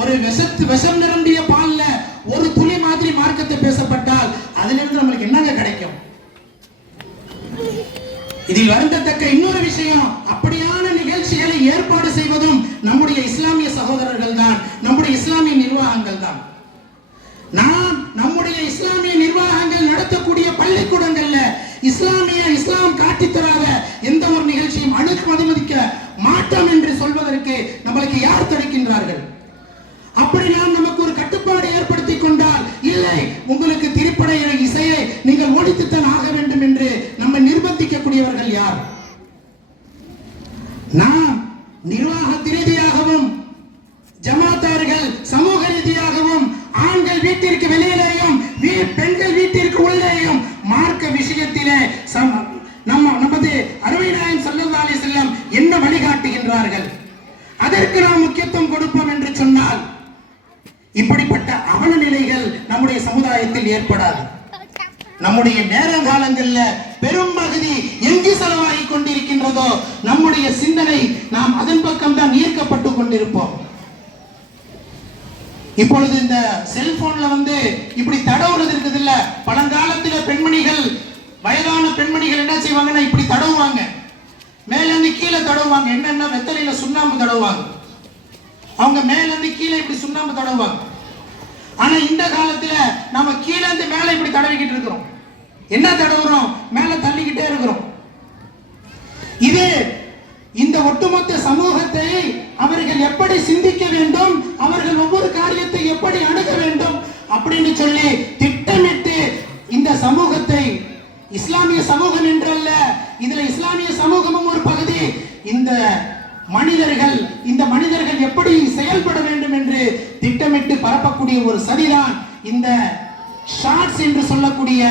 ஒரு விஷம் நிரம்பிய பால்ல ஒரு துளி மாதிரி மார்க்கத்தை பேசப்பட்டால் அதிலிருந்து நம்மளுக்கு என்னங்க கிடைக்கும்? இதில் வருந்தத்தக்க இன்னொரு விஷயம், அப்படியான நிகழ்ச்சிகளை ஏற்பாடு செய்வதும் நம்முடைய இஸ்லாமிய சகோதரர்கள் தான், நம்முடைய இஸ்லாமிய நிர்வாகங்கள் தான். நாம் நம்முடைய இஸ்லாமிய நிர்வாகங்கள் நடத்தக்கூடிய பள்ளிக்கூடங்கள்ல இஸ்லாம் காட்டித்தராத எந்த ஒரு நிகழ்ச்சியும் அனுமதிக்க மாட்டோம் என்று சொல்வதற்கு நம்மளுக்கு யார் தடுக்கின்றார்கள்? அப்படி நாம் நமக்கு ஒரு கட்டுப்பாடு ஏற்படுத்தி கொண்டால், இல்லை உங்களுக்கு திரைப்பட இசையை நீங்கள் ஓடித்துத்தான் ஆக வேண்டும் என்று நம்ம நிர்பந்திக்கக்கூடியவர்கள் யார்? நாம் நிர்வாக ரீதியாகவும் ஜமாத்தார்கள் சமூக ரீதியாகவும் ஆண்கள் வீட்டிற்கு வெளியிலேயும் பெண்கள் வீட்டிற்கு உள்ளேயும் மார்க்க விஷயத்திலே நமது அருமை நாயகம் ஸல்லல்லாஹு அலைஹி வஸல்லம் என்ன வழிகாட்டுகின்றார்கள், அதற்கு நாம் முக்கியத்துவம் கொடுப்போம் என்று சொன்னால் இப்படிப்பட்ட அவல நிலைகள் நம்முடைய சமுதாயத்தில் ஏற்படாது. நம்முடைய நேரங்காலங்களில் பெரும் பகுதி எங்கு செலவாகி கொண்டிருக்கின்றதோ நம்முடைய சிந்தனை நாம் அதன் பக்கம் தான் ஈர்க்கப்பட்டு கொண்டிருப்போம். இப்பொழுது இந்த செல்போன்ல இப்படி தடவுறது இருக்குது இல்ல, பழங்காலத்துல பெண்மணிகள், வயதான பெண்மணிகள் என்ன செய்வாங்கன்னா இப்படி தடவுவாங்க, மேல இருந்து கீழே தடவுவாங்க. என்னன்னா வெத்தலையில சுண்ணாம்பு தடவுவாங்க, அவங்க மேல இருந்து கீழே இப்படி சுண்ணாம்பு தடவுவாங்க. ஆனா இந்த காலத்துல நம்ம கீழே இருந்து மேல இப்படி தடவிக்கிட்டு இருக்கிறோம். என்ன தடவுறோம்? மேல தள்ளிக்கிட்டே இருக்கிறோம். இது இந்த ஒட்டுமொத்த சமூகத்தை அவர்கள் எப்படி சிந்திக்க வேண்டும், அவர்கள் ஒவ்வொரு காரியத்தை எப்படி அணுக வேண்டும் அப்படின்னு சொல்லி திட்டமிட்டு இந்த சமூகத்தை, இஸ்லாமிய சமூகம் என்றல்ல, இதுல இஸ்லாமிய சமூகமும் ஒரு பகுதி, இந்த மனிதர்கள் எப்படி செயல்பட வேண்டும் என்று திட்டமிட்டு பரப்பக்கூடிய ஒரு சதிதான் இந்த ஷார்ட்ஸ் என்று சொல்லக்கூடிய,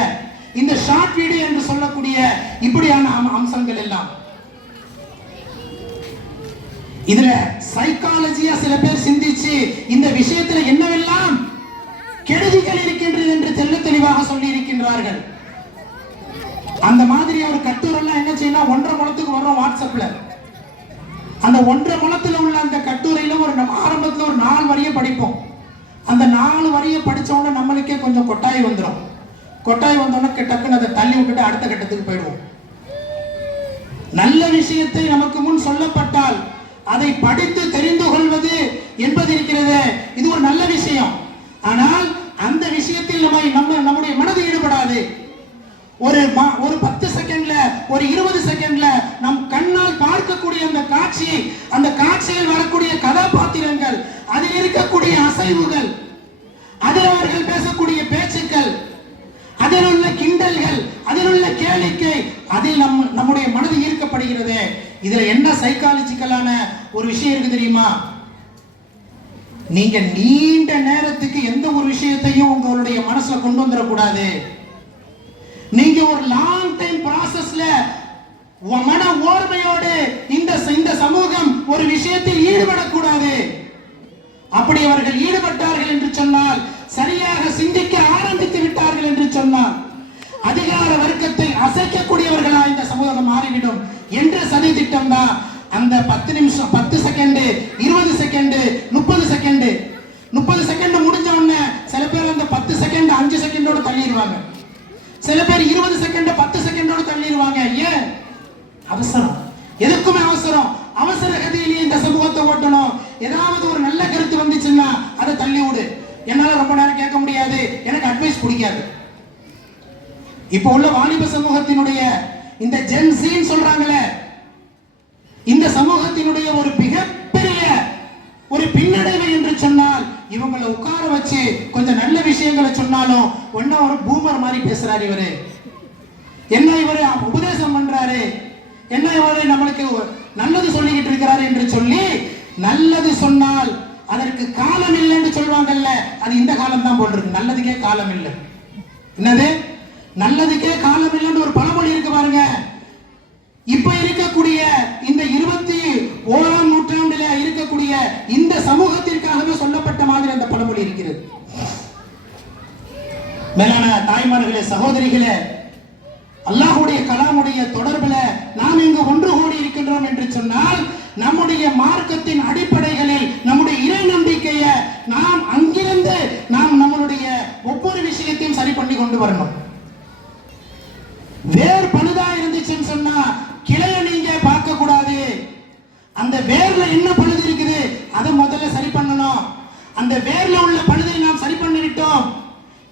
இந்த ஷார்ட் வீடியோ என்று சொல்லக்கூடிய இப்படியான அம்சங்கள் எல்லாம். இதுல சைக்காலஜியா சில பேர் சிந்திச்சு இந்த விஷயத்துல என்னவெல்லாம் கெடுதிகள் இருக்கின்றது என்று தெளிவாக சொல்லி இருக்கின்றார்கள். அந்த மாதிரி ஒரு கட்டுரை என்ன செய்யலாம், 1.5 முழத்துக்கு வரும் வாட்ஸ்அப்ல. அந்த 1.5 முழத்துல உள்ள அந்த கட்டுரையில நம்ம ஆரம்பத்துல ஒரு 4 வரியை படிப்போம். அந்த 4 வரியை படிச்ச உடனே நம்மளுக்கே கொஞ்சம் கொட்டாய் வந்துடும். கொட்டாய் வந்தோடனே டக்குன்னு அதை தள்ளி விட்டுட்டு அடுத்த கட்டத்துக்கு போயிடுவோம். நல்ல விஷயத்தை நமக்கு முன் சொல்லப்பட்டால் அதை படித்து தெரிந்து கொள்வது என்பது இருக்கிறது, இது ஒரு நல்ல விஷயம். ஆனால் அந்த விஷயத்தில் நம்முடைய மனது ஈடுபடாது. ஒரு 10 செகண்ட்ல, ஒரு 20 செகண்ட்ல நம் கண்ணால் பார்க்கக்கூடிய அந்த காட்சி, அந்த காட்சியில் வரக்கூடிய கதாபாத்திரங்கள், அதில் இருக்கக்கூடிய அசைவுகள், அதில் அவர்கள் பேசக்கூடிய பேச்சுக்கள், அதில் உள்ள கிண்டல்கள், அதில் உள்ள கேளிக்கை, அதில் நம்முடைய மனது ஈர்க்கப்படுகிறது. இதுல என்ன சைக்காலஜிக்கலான ஒரு விஷயம் இருக்கு தெரியுமா? நீங்க நீண்ட நேரத்துக்கு எந்த ஒரு விஷயத்தையும் உங்களுடைய மனசுல கொண்டு வந்துடக்கூடாது. நீங்க ஒரு லாங் டைம் ப்ராசஸ்ல மன ஓர்மையோடு இந்த சமூகம் ஒரு விஷயத்தில் ஈடுபடக்கூடாது. அப்படி அவர்கள் ஈடுபட்டார்கள் என்று சொன்னால், சரியாக சிந்திக்க ஆரம்பித்து விட்டார்கள் என்று சொன்னால், அதிகார வர்க்கத்தை அசைக்கக்கூடியவர்களா இந்த சமூகம் மாறிவிடும் என்ற சதி திட்டம் தான். அந்த 10 நிமிஷம், 10 செகண்ட், 20 செகண்ட், 30 செகண்ட், 30 செகண்ட் முடிஞ்ச உடனே சில பேர் அந்த 10 செகண்ட் 5 செகண்டோட தள்ளிடுவாங்க. சில பேர் 20 செகண்ட் 10 செகண்டோட தள்ளிடுவாங்க. ஏன்? அவசரம். எதுக்குமே அவசரம். அவசர கதியிலேயே இந்த சமூகத்தை ஓட்டணும். ஏதாவது ஒரு நல்ல கருத்து வந்துச்சுன்னா அதை தள்ளி விடு. என்னால ரொம்ப நேரம் கேட்க முடியாது, எனக்கு அட்வைஸ் பிடிக்காது. இப்போ உள்ள வாலிப சமூகத்தினுடைய இந்த ஜென்சின்னு சொல்றாங்களே, இந்த சமூகத்தினுடைய ஒரு மிகப்பெரிய ஒரு பின்னடைவு என்று சொன்னால், இவங்களை உட்கார வச்சு கொஞ்சம் நல்ல விஷயங்களை சொன்னாலும் ஒன்னா ஒரு பூமர் மாதிரி பேசுறாரு இவரு, என்ன இவரு உபதேசம் பண்றாரு, என்ன இவரு நம்மளுக்கு நல்லது சொல்லிக்கிட்டு இருக்கிறாரு என்று சொல்லி, நல்லது சொன்னால் அதற்கு காலம் இல்லை என்று சொல்வாங்கல்ல, அது இந்த காலம் தான் போட்டிருக்கு. நல்லதுக்கே காலம் இல்லை. என்னது? நல்லதுக்கே காலம் இல்லைன்னு ஒரு பழமொழி இருக்கு பாருங்க. இப்ப இருக்கக்கூடிய இந்த 21ஆம் நூற்றாண்டுல இருக்கக்கூடிய இந்த சமூகத்திற்காகவே சொல்லப்பட்ட மாதிரி அந்த பழமொழி இருக்கிறது. மேலான தாய்மார்களே, சகோதரிகளே, அல்லாஹ்வுடைய கலாமுடைய தொடர்புல நாம் இங்கு ஒன்று கூடி இருக்கின்றோம் என்று சொன்னால், நம்முடைய மார்க்கத்தின் அடிப்படைகளில் நம்முடைய இறை நம்பிக்கையை கொண்டு வரணும். வேர் பழுதா இருந்துச்சுன்னு சொன்னா கிளைய நீங்க பார்க்க கூடாது. அந்த வேர்ல என்ன பழுது இருக்குது அதை முதல்ல சரி பண்ணணும். அந்த வேர்ல உள்ள பழுதை நாம் சரி பண்ணிவிட்டோம்,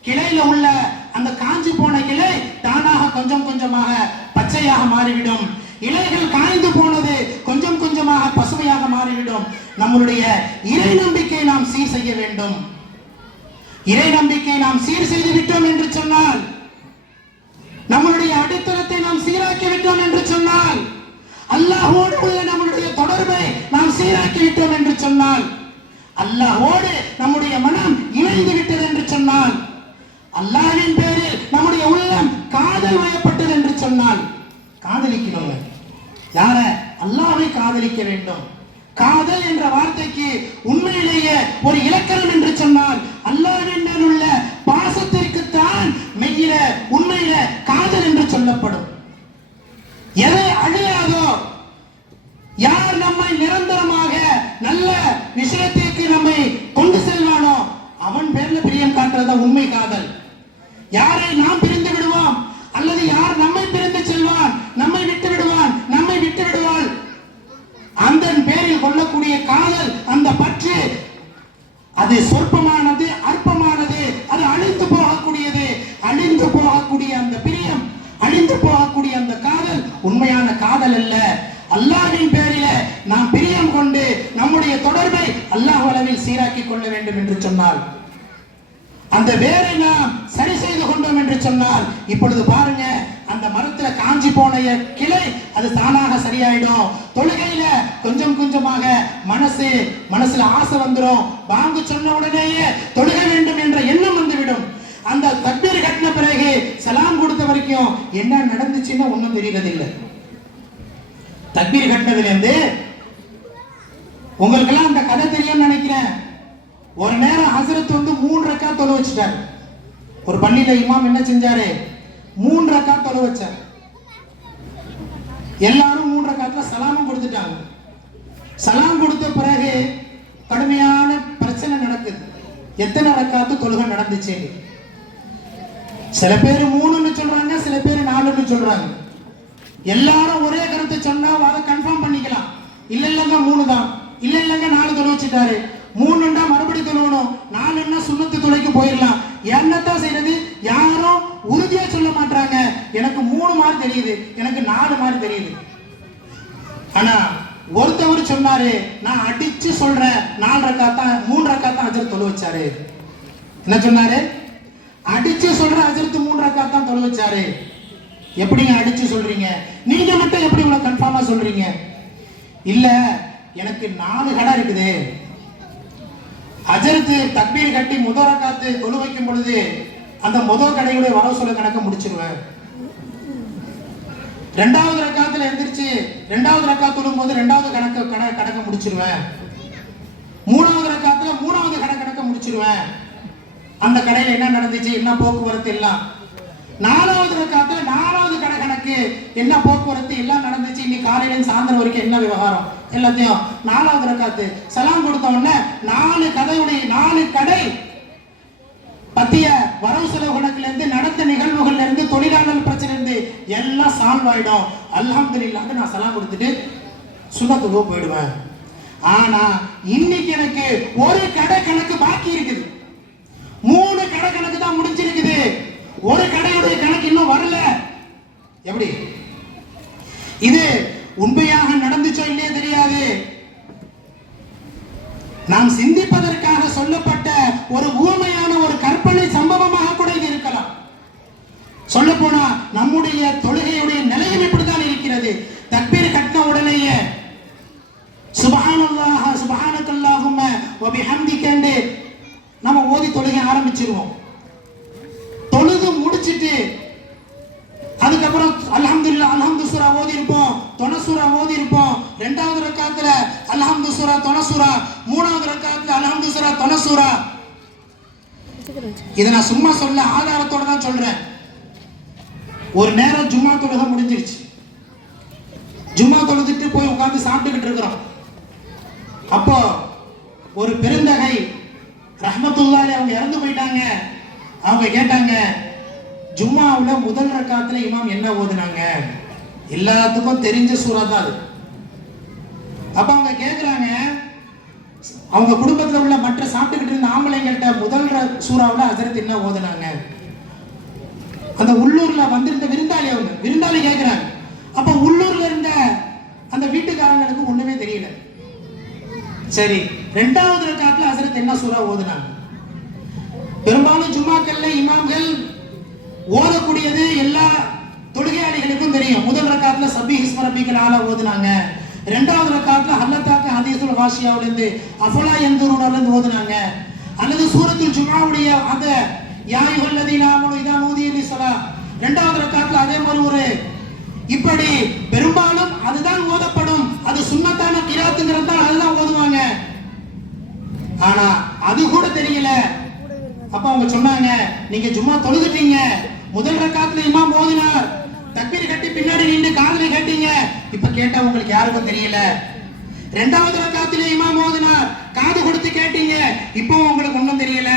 கிளையில உள்ள அந்த காஞ்சி போன கிளை தானாக கொஞ்சம் கொஞ்சமாக பச்சையாக மாறிவிடும். இலைகள் காய்ந்து போனது கொஞ்சம் கொஞ்சமாக பசுமையாக மாறிவிடும். நம்மளுடைய இறை நம்பிக்கை நாம் சீர் செய்ய வேண்டும். இறை நம்பிக்கை நாம் சீர் செய்து விட்டோம் என்று சொன்னால், நம்மளுடைய அடித்தளத்தை நாம் சீராக்கி விட்டோம் என்று சொன்னால், அல்லாஹ்வோடு உள்ள நம்மளுடைய தொடர்பை நாம் சீராக்கி விட்டோம் என்று சொன்னால், அல்லாஹ்வோடு நம்முடைய மனம் இணைந்து விட்டது என்று சொன்னால், அல்லாஹ்வின் பேரில் நம்முடைய உள்ளம் காதல் வயப்பட்டது என்று சொன்னால், காதலிக்கணும். யார? அல்லாஹ்வை காதலிக்க வேண்டும். காதல் என்ற வார்த்தைக்கு உண்மையிலேயே ஒரு இலக்கணம் என்று சொன்னால், அல்லாஹ்வின் மேல் உள்ள பாசத்திற்கு தான் மெய்யில உண்மையில காதல் என்று சொல்லப்படும். எதை அழியாதோ, யார் நம்மை நிரந்தரமாக நல்ல விஷயத்திற்கு நம்மை கொண்டு செல்வானோ அவன் பேர்ல பிரியம் காட்டுறத உண்மை காதல். யாரை நாம் பிரிந்து விடுவோம் அல்லது யார் நம்மை பிரிந்து செல்வான், நம்மை விட்டு விடுவான், நம்மை விட்டு விடுவாள், அந்த பேரில் கொள்ளக்கூடிய காதல், அந்த பற்று, அது சொற்பமானது, அற்பமானது, அது அழிந்து போகக்கூடியது. அழிந்து போகக்கூடிய அந்த பிரியம், அழிந்து போகக்கூடிய அந்த காதல் உண்மையான காதல் அல்ல. அல்லாஹ்வின் பேரில நாம் பிரியம் கொண்டு நம்முடைய தொடர்பை அல்லாஹ் அளவில் சீராக்கி கொள்ள வேண்டும் என்று சொன்னால், அந்த வேரை நாம் சரி செய்து கொண்டோம் என்று சொன்னால், இப்பொழுது பாருங்க, அந்த மரத்துல காஞ்சி போன கிளை அது தானாக சரியாயிடும். தொழுகையில கொஞ்சம் கொஞ்சமாக மனசுல ஆசை வந்துடும். பாங்கு சொன்ன உடனேயே தொழுக வேண்டும் என்ற எண்ணம் வந்துவிடும். அந்த தக்பீர் கட்டின பிறகு சலாம் கொடுத்த வரைக்கும் என்ன நடந்துச்சுன்னு ஒன்றும் தெரியறதில்லை. தக்பீர் கட்டினதுல இருந்து உங்களுக்கெல்லாம் அந்த கதை தெரியும்னு நினைக்கிறேன். ஒரு நேரம் ஹசரத் 3 ரக்காத் தொழ வச்சுட்டாரு. ஒரு பள்ளியில இமாம் என்ன செஞ்சாரு, 3 ரக்காத் தொழ வச்சார். எல்லாரும் 3 ரக்காத்ல சலாமும் கொடுத்துட்டாங்க. சலாம் கொடுத்த பிறகு கடுமையான பிரச்சனை நடக்குது. எத்தனை ரக்காத்து தொழுகை நடந்துச்சு? சில பேர் 3ன்னு சொல்றாங்க, சில பேர் 4ன்னு சொல்றாங்க. எல்லாரும் ஒரே கருத்தை சொன்னா அதை கன்ஃபார்ம் பண்ணிக்கலாம். இல்ல இல்லங்க 3 தான், இல்ல இல்லங்க 4 தொழ வச்சுட்டாரு. 3ன்னா மறுபடி தொழுவணும், 4ன்னா சுன்னத்து தொலைக்கு போயிடலாம். என்னத்தான் செய்யறது? யாரும் உறுதியா சொல்ல மாட்டாங்க. எனக்கு 3 மாதிரி தெரியுது, எனக்கு 4 மாதிரி தெரியுது. ஆனா ஒருத்தவர் சொன்னாரு, நான் அடிச்சு சொல்றேன் 4 ரக்காத்தான் 3 ரக்காத்தான் ஹஜ்ரத் தொழ வச்சாரு. என்ன சொன்னாரு? அடிச்சு சொல்ற ஹஜ்ரத் 3 ரக்காத்தான் தொழ வச்சாரு. எப்படிங்க அடிச்சு சொல்றீங்க? நீங்க மட்டும் எப்படி இவ்வளவு கன்ஃபார்மா சொல்றீங்க? இல்ல, எனக்கு 4 கடை இருக்குது. ஹஜ்ரத் தக்பீர் கட்டி முதல் ரக்காத்து தொழு வைக்கும் பொழுது அந்த முதல் கடையுடைய வரவு சொல்ல கணக்க முடிச்சிருவேன். 2வது ரக்காத்துல எந்திரிச்சு 2வது ரக்காத் தொழும் போது 2வது கணக்க முடிச்சிருவேன். 3வது ரக்காத்துல 3வது கணக்க முடிச்சிருவேன். அந்த கடையில என்ன நடந்துச்சு, என்ன போக்குவரத்து எல்லாம். 4வது ரக்காத்துல 4வது கணக்கு என்ன போக்குவரத்து எல்லாம் நடந்துச்சு. இன்னைக்கு காலையில சாயந்தரம் வரைக்கும் என்ன விவகாரம் எல்லாத்தையும் 4வது ரக்காத்து சலாம் கொடுத்த உடனே 4 கடை பத்திய வரவு செலவு கணக்குல இருந்து, நடத்த நிகழ்வுகள்ல இருந்து, தொழிலாளர் பிரச்சனை இருந்து எல்லாம் சால்வ் ஆயிடும். அல்ஹம்துலில்லாஹ் நான் சலாம் கொடுத்துட்டு சுன்னத்துக்கு போயிடுவேன். ஆனா இன்னைக்கு எனக்கு ஒரு கடை கணக்கு பாக்கி இருக்குது. 3 கடை கணக்கு தான் முடிஞ்சிருக்குது. ஒரு கடையுடைய கணக்கு இன்னும் வரல. எப்படி இது உண்மையாக நடந்துச்சோ இல்லையே தெரியாது. நாம் சிந்திப்பதற்காக சொல்லப்பட்ட ஒரு ஊமையான ஒரு கற்பனை சம்பவமாக கூட இது இருக்கலாம். சொல்ல போனா நம்முடைய தொழுகையுடைய நிலையம் இப்படித்தான் இருக்கிறது. தக்பீர் கட்டின உடனேயே சுப்ஹானல்லாஹ் சுப்ஹானக்கல்லாஹும்ம வ பிஹம்திக நம்ம ஓதி தொழுகை ஆரம்பிச்சிருவோம். தொழுது முடிச்சிட்டு அதுக்கப்புறம் அல்ஹம்துலில்லாஹ் அல்ஹம்து சூரா ஓதி இருப்போம், தொன சூரா ஓதி இருப்போம். 2வது ரக்காத்துல அல்ஹம்து சூரா தொன சூரா, 3வது ரக்காத்துல அல்ஹம்து சூரா தொன சூரா. இத நான் சும்மா சொல்ல, ஆதாரத்தோட தான் சொல்றேன். ஒரு நேரம் ஜும்மா தொழுகை முடிஞ்சிருச்சு. ஜும்மா தொழுதுட்டு போய் உட்கார்ந்து சாப்பிட்டுக்கிட்டு இருக்கிறோம். அப்போ ஒரு பெருந்தகை ரஹ்மத்துல்லாஹி அவங்க இறந்து போயிட்டாங்க. அவங்க கேட்டாங்க, ஜும்மாவுல முதல் ரக்காத்துல இமாம் என்ன ஓதுனாங்க? எல்லாத்துக்கும் தெரிஞ்ச சூரா தான் அது. அப்ப அவங்க கேக்குறாங்க, அவங்க குடும்பத்துல உள்ள மற்ற சாப்பிட்டுக்கிட்டு இருந்த ஆம்பளைங்கள்ட்ட முதல் சூறாவுல ஹஜ்ரத் என்ன ஓதுனாங்க? அந்த உள்ளூர்ல வந்திருந்த விருந்தாளி கேக்குறாங்க. அப்ப உள்ளூர்ல இருந்த அந்த வீட்டுக்காரங்களுக்கு ஒண்ணுமே தெரியல. சரி, இரண்டாவது ரக்காத்துல ஹஜ்ரத் என்ன சூரா ஓதுனாங்க? பெரும்பாலும் ஜும்மாக்கள்ல இமாம்கள் ஓதக்கூடியது எல்லா தொழுகையாளிகளுக்கும் தெரியும். முதல் ரக்காத்துல சப்பீஹ் இஸ்ம ரப்பிக்கல் ஆலா ஓதுனாங்க. இரண்டாவது ரக்காத்துல ஹல்லத்தாக்க ஹதீஸுல் வாஷியாவுல இருந்து அஃபலா யன்துருனால இருந்து ஓதுனாங்க. அல்லது சூரத்துல் ஜும்ஆவுடைய அந்த யா அய்யுஹல்லதீன ஆமனு இதா நூதிய லிஸ்ஸலா இரண்டாவது ரக்காத்துல அதே மாதிரி ஒரு இப்படி பெரும்பாலும் அதுதான் ஓதப்படும். அது சுன்னத்தான கிராத்துங்கிறது தான், அதுதான் ஓதுவாங்க. ஆனா அது கூட தெரியல. அப்ப அவங்க சொன்னாங்க, நீங்க ஜும்மா தொழுதுட்டீங்க, முதல் ரக்காத்துல இமாம் ஓதினார், தக்பீர் கட்டி பின்னாடி நின்று காதுல கேட்டீங்க, இப்ப கேட்டா உங்களுக்கு யாருக்கும் தெரியல. இரண்டாவது ரக்காத்துல இமாம் ஓதினார், காது கொடுத்து கேட்டீங்க, இப்போ உங்களுக்கு ஒண்ணும் தெரியல.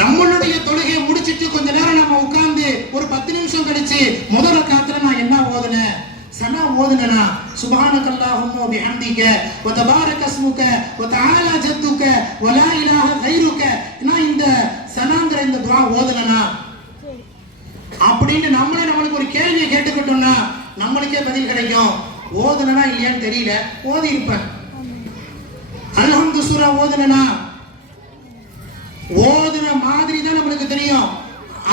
நம்மளுடைய தொழுகையை முடிச்சிட்டு கொஞ்ச நேரம் நம்ம உட்கார்ந்து ஒரு 10 நிமிஷம் கழிச்சு முதல் ரக்காத்துல நான் என்ன ஓதுனேன்? சனா ஓதுனா சுப்ஹானக்கல்லாஹும்ம வ பிஹம்திக வ தபாரக இஸ்முக வ தஆலா ஜத்துக வ லா இலாஹ கைருக, நான் இந்த சனாங்கற இந்த துஆ ஓதுனா அப்படின்னு நம்மளுக்கு ஒரு கேள்வியை கேட்டுக்கிட்டோம்னா நம்மளுக்கே பதில் கிடைக்கும். ஓதுனா இல்லையான்னு தெரியல, ஓதி இருப்பேன். அல்ஹம்து சூரா ஓதுனா ஓதுன மாதிரி தான் நம்மளுக்கு தெரியும்.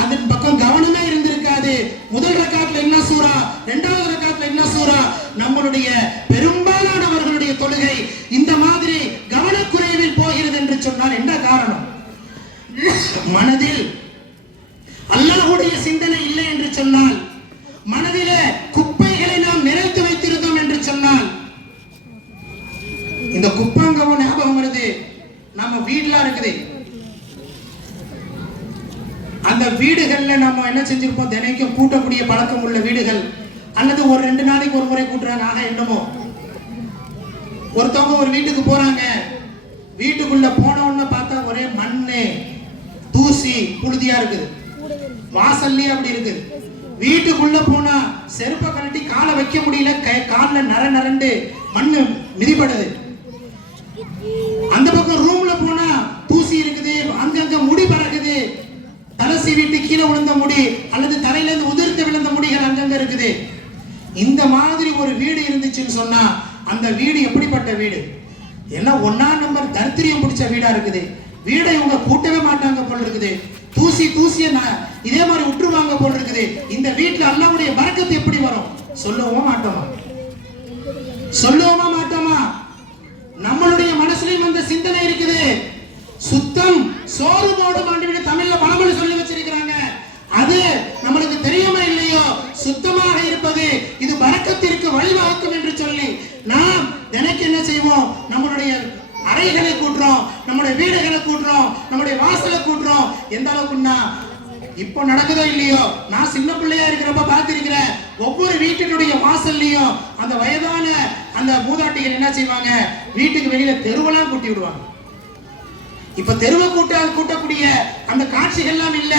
அதன் பக்கம் கவனமே இருந்திருக்காது. முதல் ரக்காத்துல என்ன சூரா, இரண்டாவது ரக்காத்துல என்ன சூரா. நம்மளுடைய பெரும்பாலானவர்களுடைய தொழுகை இந்த மாதிரி கவனக்குறைவில் போகிறது என்று சொன்னால் என்ன காரணம்? மனதில் அல்லாஹ்வுடைய சிந்தனை இல்லை என்று சொன்னால், மனதிலே குப்பைகளை நாம் நிறைத்து வைத்திருந்தோம் என்று சொன்னால், இந்த குப்பங்கவும் ஞாபகம் வருது. நம்ம வீட்ல இருக்குது, அந்த வீடுகள்ல நம்ம என்ன செஞ்சிருப்போம், தினைக்கும் கூட்டக்கூடிய பழக்கம் உள்ள வீடுகள், அல்லது ஒரு 2 நாளைக்கு ஒரு முறை கூட்டுறாங்க. ஆக என்னமோ ஒருத்தவங்க ஒரு வீட்டுக்கு போறாங்க, வீட்டுக்குள்ள போன உடனே பார்த்தா ஒரே மண்ணு தூசி புழுதியா இருக்குது, வாசல்லயே அப்படி இருக்குது. வீட்டுக்குள்ள போனா செருப்பை கழட்டி காலை வைக்க முடியல, கால்ல நரண்டு மண்ணு மிதிப்படுது. அந்த பக்கம் ரூம்ல போனா தூசி இருக்குது, அங்கங்க முடி பறக்குது, தலை சீவிட்டு கீழே விழுந்த முடி அல்லது தலையில இருந்து உதிர்ந்து விழுந்த முடிகள் அங்கங்க இருக்குது. இந்த மாதிரி ஒரு வீடு இருந்துச்சுன்னு சொன்னா அந்த வீடு எப்படிப்பட்ட வீடு? என்ன 1ஆம் நம்பர் தரித்திரியம் பிடிச்ச வீடா இருக்குது. வீடை இவங்க கூட்டவே மாட்டாங்க போல இருக்குது. தூசிய இதே மாதிரி விட்டுருவாங்க போல இருக்குது. இந்த வீட்டுல அல்லாஹ்வுடைய பரக்கத்து எப்படி வரும்? சொல்லவும் மாட்டோமா? நம்மளுடைய மனசுலயும் அந்த சிந்தனை இருக்குது. சுத்தம் சோறு போடும் ஆண்டு தமிழ்ல பழமொழி சொல்லி வச்சிருக்கிறாங்க. அது நம்மளுக்கு தெரியுமா இல்லையோ, சுத்தமாக இருப்பது இது பரக்கத்திற்கு வழிவகுக்கும் என்று சொல்லி நாம் தினைக்கு என்ன செய்வோம்? நம்மளுடைய அறைகளை கூட்டுறோம், நம்முடைய வீடுகளை கூட்டுறோம், நம்முடைய வாசலை கூட்டுறோம். எந்த அளவுக்குன்னா, இப்போ நடக்குதோ இல்லையோ, நான் சின்ன பிள்ளையா இருக்கிறப்ப பார்த்திருக்கிறேன். ஒவ்வொரு வீட்டினுடைய வாசல்லையும் அந்த வயதான அந்த மூதாட்டிகள் என்ன செய்வாங்க, வீட்டுக்கு வெளியில தெருவெல்லாம் கூட்டி விடுவாங்க. இப்ப தெருவை கூட்டக்கூடிய அந்த காட்சிகள் எல்லாம் இல்ல,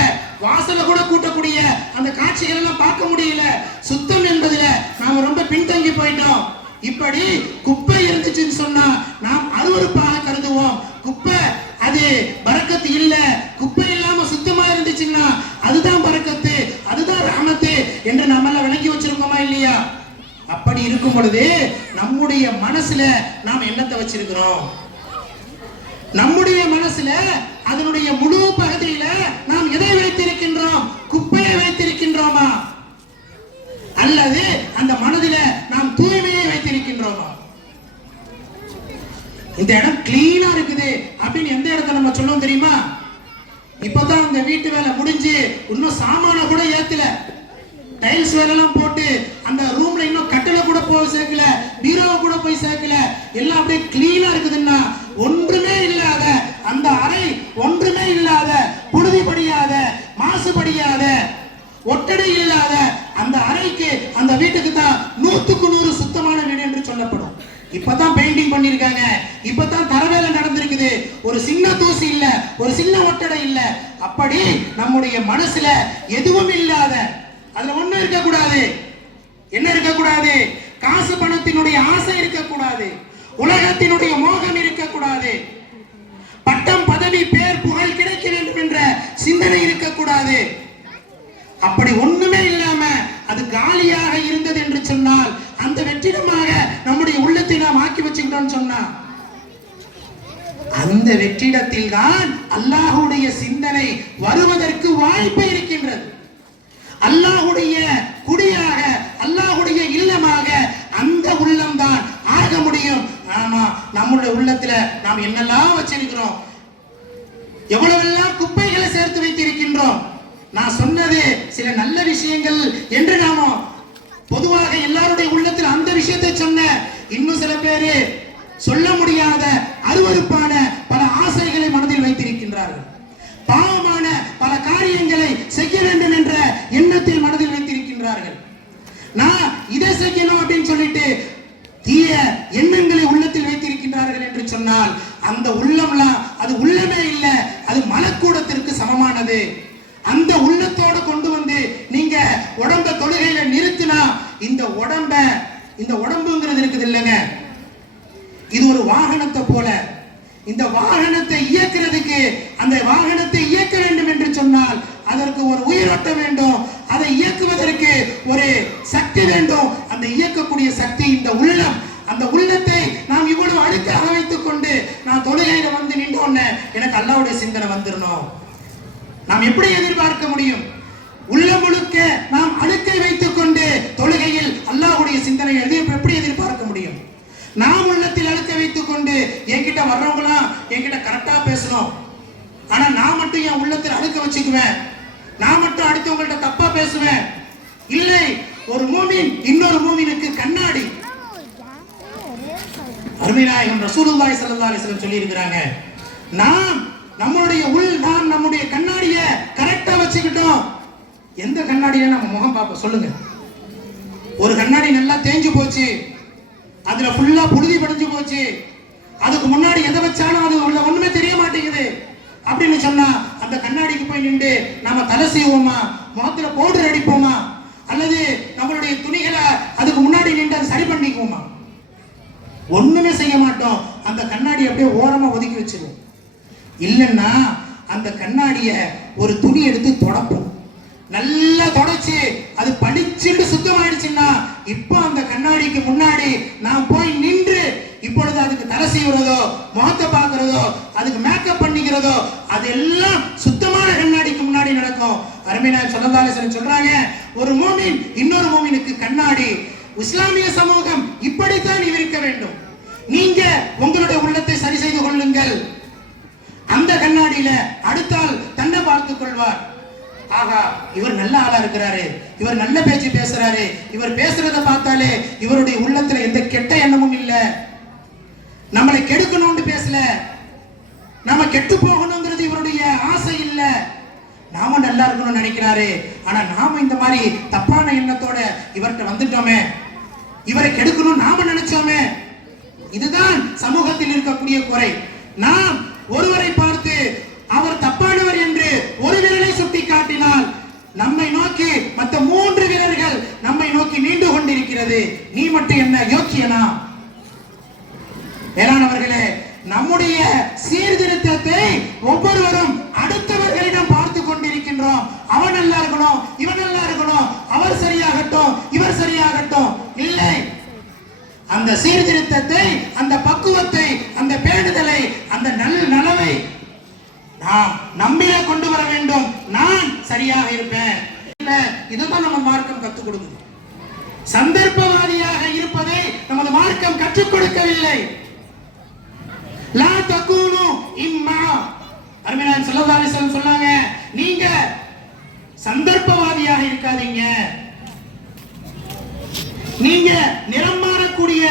வாசல கூட கூட்டக்கூடிய அந்த காட்சிகள் எல்லாம் பார்க்க முடியல. சுத்தம் என்பதுல நாம ரொம்ப பின்தங்கி போயிட்டோம். இப்படி குப்பை இருந்துச்சுன்னு சொன்னா நாம் அருவருப்பாக கருதுவோம். குப்பை அது பரக்கத்து இல்ல, குப்பை இல்லாம சுத்தமா இருந்துச்சுன்னா அதுதான் பரக்கத்து, அதுதான் ரஹமத்து என்று நம்ம எல்லாம் விளங்கி வச்சிருக்கோமா இல்லையா? அப்படி இருக்கும் பொழுது நம்முடைய மனசுல நாம் என்னத்தை வச்சிருக்கிறோம்? நம்முடைய மனசுல அதனுடைய முழு பகுதியில நாம் எதை வைத்திருக்கின்றோம்? குப்பையை வைத்திருக்கின்றோமா, அல்லது அந்த மனதில நாம் தூய்மையை வைத்திருக்கின்றோமா? இந்த இடம் கிளீனா இருக்குது அப்படின்னு எந்த இடத்தை நம்ம சொல்லுவோம் தெரியுமா? இப்பதான் அந்த வீட்டு வேலை முடிஞ்சு இன்னும் சாமான கூட ஏத்தல, டைல்ஸ் வேலைலாம் போட்டு அந்த ரூம்ல இன்னும் கட்டளை கூட போய் சேர்க்கல, பீரோவை கூட போய் சேர்க்கல, எல்லாம் அப்படியே கிளீனா இருக்குதுன்னா ஒன்றுமே இல்லாத அந்த அறை, ஒன்றுமே இல்லாத, புழுதிபடியாத, மாசுபடியாத, ஒட்டடை இல்லாத அந்த அறைக்கு, அந்த வீட்டுக்கு தான் 100க்கு 100 சுத்தமான வீடு என்று சொல்லப்படும். இப்பதான் பெயிண்டிங் பண்ணிருக்காங்க, இப்பதான் தரவேலை நடந்திருக்குது, ஒரு சின்ன தூசி இல்ல, ஒரு சின்ன ஒட்டடை இல்ல. அப்படி நம்முடைய மனசுல எதுவும் இல்லாத, அதுல ஒண்ணு இருக்க கூடாது. என்ன இருக்க கூடாது? காசு பணத்தினுடைய ஆசை இருக்க கூடாது, உலகத்தினுடைய மோகம் இருக்க கூடாது, பட்டம் பதவி பேர் புகழ் கிடைக்க வேண்டும் என்ற சிந்தனை இருக்க கூடாது. அப்படி ஒண்ணுமே இல்லாம அது காலியாக இருந்தது என்று சொன்னால் அந்த வெற்றிடமாக நம்முடைய உள்ளத்தை நாம் ஆக்கி வச்சுக்கிட்டோம் சொன்னா அந்த வெற்றிடத்தில் தான் அல்லாஹ்வுடைய சிந்தனை வருவதற்கு வாய்ப்பு இருக்கின்றது. அல்லாஹ்வுடைய குடியாக, அல்லாஹ்வுடைய இல்லமாக அந்த உள்ளம் தான் ஆக முடியும். ஆமா, நம்முடைய உள்ளத்துல நாம் என்னெல்லாம் வச்சிருக்கிறோம், எவ்வளவெல்லாம் குப்பைகளை சேர்த்து வைத்திருக்கின்றோம். நான் சொன்னது சில நல்ல விஷயங்கள் என்று நாம பொதுவாக எல்லாருடைய உள்ளத்தில் அந்த விஷயத்தை சொன்ன, இன்னும் சில பேரு சொல்ல முடியாத அருவருப்பான பல ஆசைகளை மனதில் வைத்திருக்கின்றார்கள். பாவமான பல காரியங்களை செய்ய வேண்டும் என்ற எண்ணத்தில் மனதில் வைத்திருக்கின்றார்கள். நான் இதை செய்யணும் அப்படின்னு சொல்லிட்டு தீய எண்ணங்களை உள்ளத்தில் வைத்திருக்கின்றார்கள் என்று சொன்னால் அந்த உள்ளம்லாம் அது உள்ளமே இல்லை, அது மலக்கூடத்திற்கு சமமானது. அந்த உள்ளத்தோடு கொண்டு வந்து நீங்க உடம்ப தொழுகையில நிறுத்தினா இந்த உடம்புங்கிறது இருக்குது இல்லைங்க, இது ஒரு வாகனத்தை போல. இந்த வாகனத்தை இயக்குறதுக்கு, அந்த வாகனத்தை இயக்க வேண்டும் என்று சொன்னால் அதற்கு ஒரு உயிரோட்டம் வேண்டும், அதை இயக்குவதற்கு ஒரு சக்தி வேண்டும். அந்த இயக்கக்கூடிய சக்தி இந்த உள்ளம். அந்த உள்ளத்தை நாம் இவ்வளவு அழுக்காக வைத்துக் கொண்டு நான் தொழுகையில வந்து நின்றோன்னு எனக்கு அல்லாஹ்வுடைய சிந்தனை வந்துடணும், நாம் எப்படி எதிர்பார்க்க முடியும்? உள்ள முழுக்க நாம் அழுக்கை வைத்துக் கொண்டு தொழுகையில் அல்லாஹ்வுடைய சிந்தனை எப்படி எதிர்பார்க்க முடியும்? நாம் உள்ளத்தில் அழுக்கை வைத்துக் கொண்டு என்கிட்ட வர்றவங்களாம் என்கிட்ட கரெக்டா பேசணும், ஆனா நான் மட்டும் என் உள்ளத்தில் அழுக்க வச்சுக்குவேன், நான் மட்டும் அடுத்தவங்கள்ட்ட தப்பா பேசுவேன். இல்லை, ஒரு மூமின் இன்னொரு மூமினுக்கு கண்ணாடி. அருமைநாயகம் ரசூலுல்லாஹி ஸல்லல்லாஹு அலைஹி வஸல்லம் சொல்லி இருக்கிறாங்க, நாம் நம்முடைய கண்ணாடிய கரெக்டா வச்சுக்கிட்டோம். எந்த கண்ணாடியில நம்ம முகம் பார்ப்போம் சொல்லுங்க? ஒரு கண்ணாடி நல்லா தேஞ்சு போச்சு, அதுல ஃபுல்லா புழுதி படிஞ்சு போச்சு, அதுக்கு முன்னாடி எதை வச்சாலும் அது உள்ள ஒண்ணுமே தெரிய மாட்டேங்குது அப்படின்னு சொன்னா அந்த கண்ணாடிக்கு போய் நின்று நாம தலை செய்வோமா, முகத்துல பவுடர் அடிப்போமா, அல்லது நம்மளுடைய துணிகளை அதுக்கு முன்னாடி நின்று அதை சரி பண்ணிக்குவோமா? ஒண்ணுமே செய்ய மாட்டோம். அந்த கண்ணாடி அப்படியே ஓரமா ஒதுக்கி வச்சிருவோம். இல்லைன்னா அந்த கண்ணாடிய ஒரு துணி எடுத்து தொடப்போம், நல்லா தொடச்சு அது பளிச்சுட்டு சுத்தமாயிடுச்சுன்னா இப்போ அந்த கண்ணாடிக்கு முன்னாடி நான் போய் நின்று இப்பொழுது அதுக்கு தலை செய்வதோ, முகத்தை பார்க்கிறதோ, அதுக்கு மேக்கப் பண்ணிக்கிறதோ அதெல்லாம் சுத்தமான கண்ணாடிக்கு முன்னாடி நடக்கும். அருமைநாயகம் ஸல்லல்லாஹு அலைஹி வஸல்லம் சொல்றாங்க, ஒரு மூமின் இன்னொரு மூமினுக்கு கண்ணாடி. இஸ்லாமிய சமூகம் இப்படித்தான் இருக்க வேண்டும். நீங்க உங்களுடைய உள்ளத்தை சரி செய்து கொள்ளுங்கள். அந்த கண்ணாடியில அடுத்தால் தன்னை பார்த்துக் கொள்வார். ஆகா, இவர் நல்ல ஆளா இருக்கிறாரு, இவர் நல்ல பேச்சு பேசுறாரு, இவர் பேசுறத பார்த்தாலே இவருடைய உள்ளத்துல எந்த கெட்ட எண்ணமும் இல்ல, நம்மளை கெடுக்கணும்னு பேசல, நம்ம கெட்டு போகணுங்கிறது இவருடைய ஆசை இல்ல, நாம நல்லா இருக்கணும்னு நினைக்கிறாரு. ஆனா நாம இந்த மாதிரி தப்பான எண்ணத்தோட இவர்கிட்ட வந்துட்டோமே, இவரை கெடுக்கணும் நாம நினைச்சோமே. இதுதான் சமூகத்தில் இருக்கக்கூடிய குறை. நாம் ஒருவரை பார்த்து அவர் தப்பானவர் என்று ஒரு விரலை சுட்டி காட்டினால் நம்மை நோக்கி மற்ற 3 விரல்கள் நம்மை நோக்கி நீண்டு கொண்டிருக்கிறது. நீ மட்டும் என்ன யோக்கியனா? மேலானவர்களே, நம்முடைய சீர்திருத்தத்தை ஒவ்வொருவரும் அடுத்தவர்களிடம் பார்த்து கொண்டிருக்கின்றோம். அவன் நல்லா இருக்கணும், இவன் நல்லா இருக்கணும், அவர் சரியாகட்டும், இவர் சரியாகட்டும். இல்லை, அந்த சீர்திருத்தத்தை, அந்த பக்குவத்தை, அந்த பேணுதலை, அந்த நலவை நாம் நம்மிலே கொண்டு வர வேண்டும். நான் சரியாக இருப்பேன். இதுதான் நம்ம மார்க்கம் கற்றுக் கொடுக்குது. சந்தர்ப்பவாதியாக இருப்பதை நமது மார்க்கம் கற்றுக் கொடுக்கவில்லை. லா தகூனு இம்மா, அருமைநாயகம் ஸல்லல்லாஹு அலைஹி வஸல்லம் சொன்னாங்க, நீங்க சந்தர்ப்பவாதியாக இருக்காதீங்க, நீங்க நிறம் மாறக்கூடிய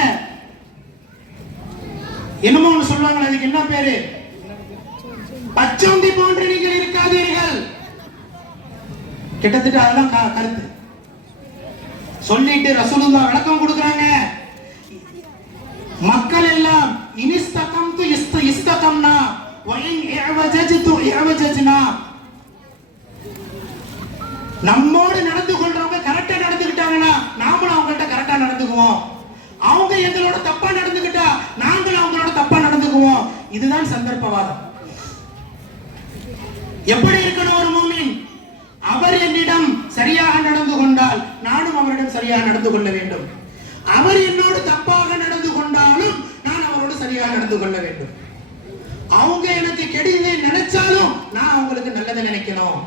என்னமோ ஒன்று சொல்லுவாங்க, அதுக்கு என்ன பேரு, பச்சோந்தி போன்று நீங்கள் இருக்காதீர்கள். கிட்டத்தட்ட அதெல்லாம் கருத்து சொல்லிட்டு ரசூலுல்லாஹ் விளக்கம் கொடுக்குறாங்க. மக்கள் எல்லாம் இனிஸ்தகம்து இஸ்தகம்னா வயின் இஅவஜஜது இஅவஜஜனா, நம்மோடு நடந்து கொள்றவங்க கரெக்டா நடந்துக்கிட்டாங்கன்னா நாமளும் அவங்கள்ட்ட கரெக்டா நடந்துக்குவோம். அவங்க எங்களோட தப்பா நடந்துக்கிட்டா நாங்களும் அவங்களோட தப்பா நடந்துக்குவோம். இதுதான் சந்தர்ப்பவாதம். எப்படி இருக்கணும் ஒரு மூமின்? அவர் என்னிடம் சரியாக நடந்து கொண்டால் நானும் அவரிடம் சரியாக நடந்து கொள்ள வேண்டும். அவர் என்னோடு தப்பாக நடந்து கொண்டாலும் நான் அவரோடு சரியாக நடந்து கொள்ள வேண்டும். அவங்க எனக்கு கெடுதலை நினைச்சாலும் நான் அவங்களுக்கு நல்லதை நினைக்கணும்.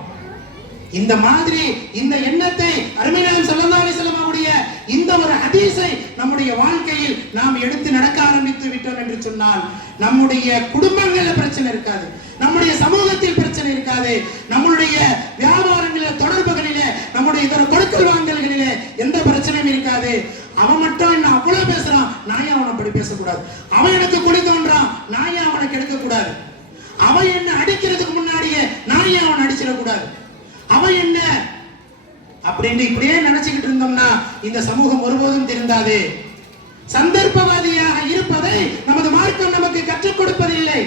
இந்த மாதிரி இந்த எண்ணத்தை அருமை நாயகம் ஸல்லல்லாஹு அலைஹி வஸல்லம் அவருடைய இந்த ஒரு ஹதீஸை நம்முடைய வாழ்க்கையில் நாம் எடுத்து நடக்க ஆரம்பித்து விட்டோம் என்று சொன்னால் நம்முடைய குடும்பங்கள்ல பிரச்சனை இருக்காது, நம்முடைய சமூகத்தில் பிரச்சனை இருக்காது, நம்முடைய வியாபாரங்களில் தொடர்புகளிலே நம்முடைய இதர கொடுக்கல் வாங்கல்களிலே எந்த பிரச்சனையும் இருக்காது. அவன் மட்டும் என்ன அவ்வளவு பேசுறான், நான் ஏன் அவனை அப்படி பேசக்கூடாது? அவன் எனக்கு குடி தோன்றான், நான் ஏன் அவனை கெடுக்க கூடாது? அவன் என்ன அடிக்கிறதுக்கு முன்னாடியே நான் ஏன் அவனை அடிச்சிடக்கூடாது? அவன் என்ன அப்படின்னு இப்படியே நினைச்சுக்கிட்டு இருந்தோம்னா இந்த சமூகம் ஒருபோதும் திருந்தாது. சந்தர்ப்பவாதியாக இருப்பதை நமது மார்க்கம் நமக்கு கற்றுக் கொடுப்பதில்லை.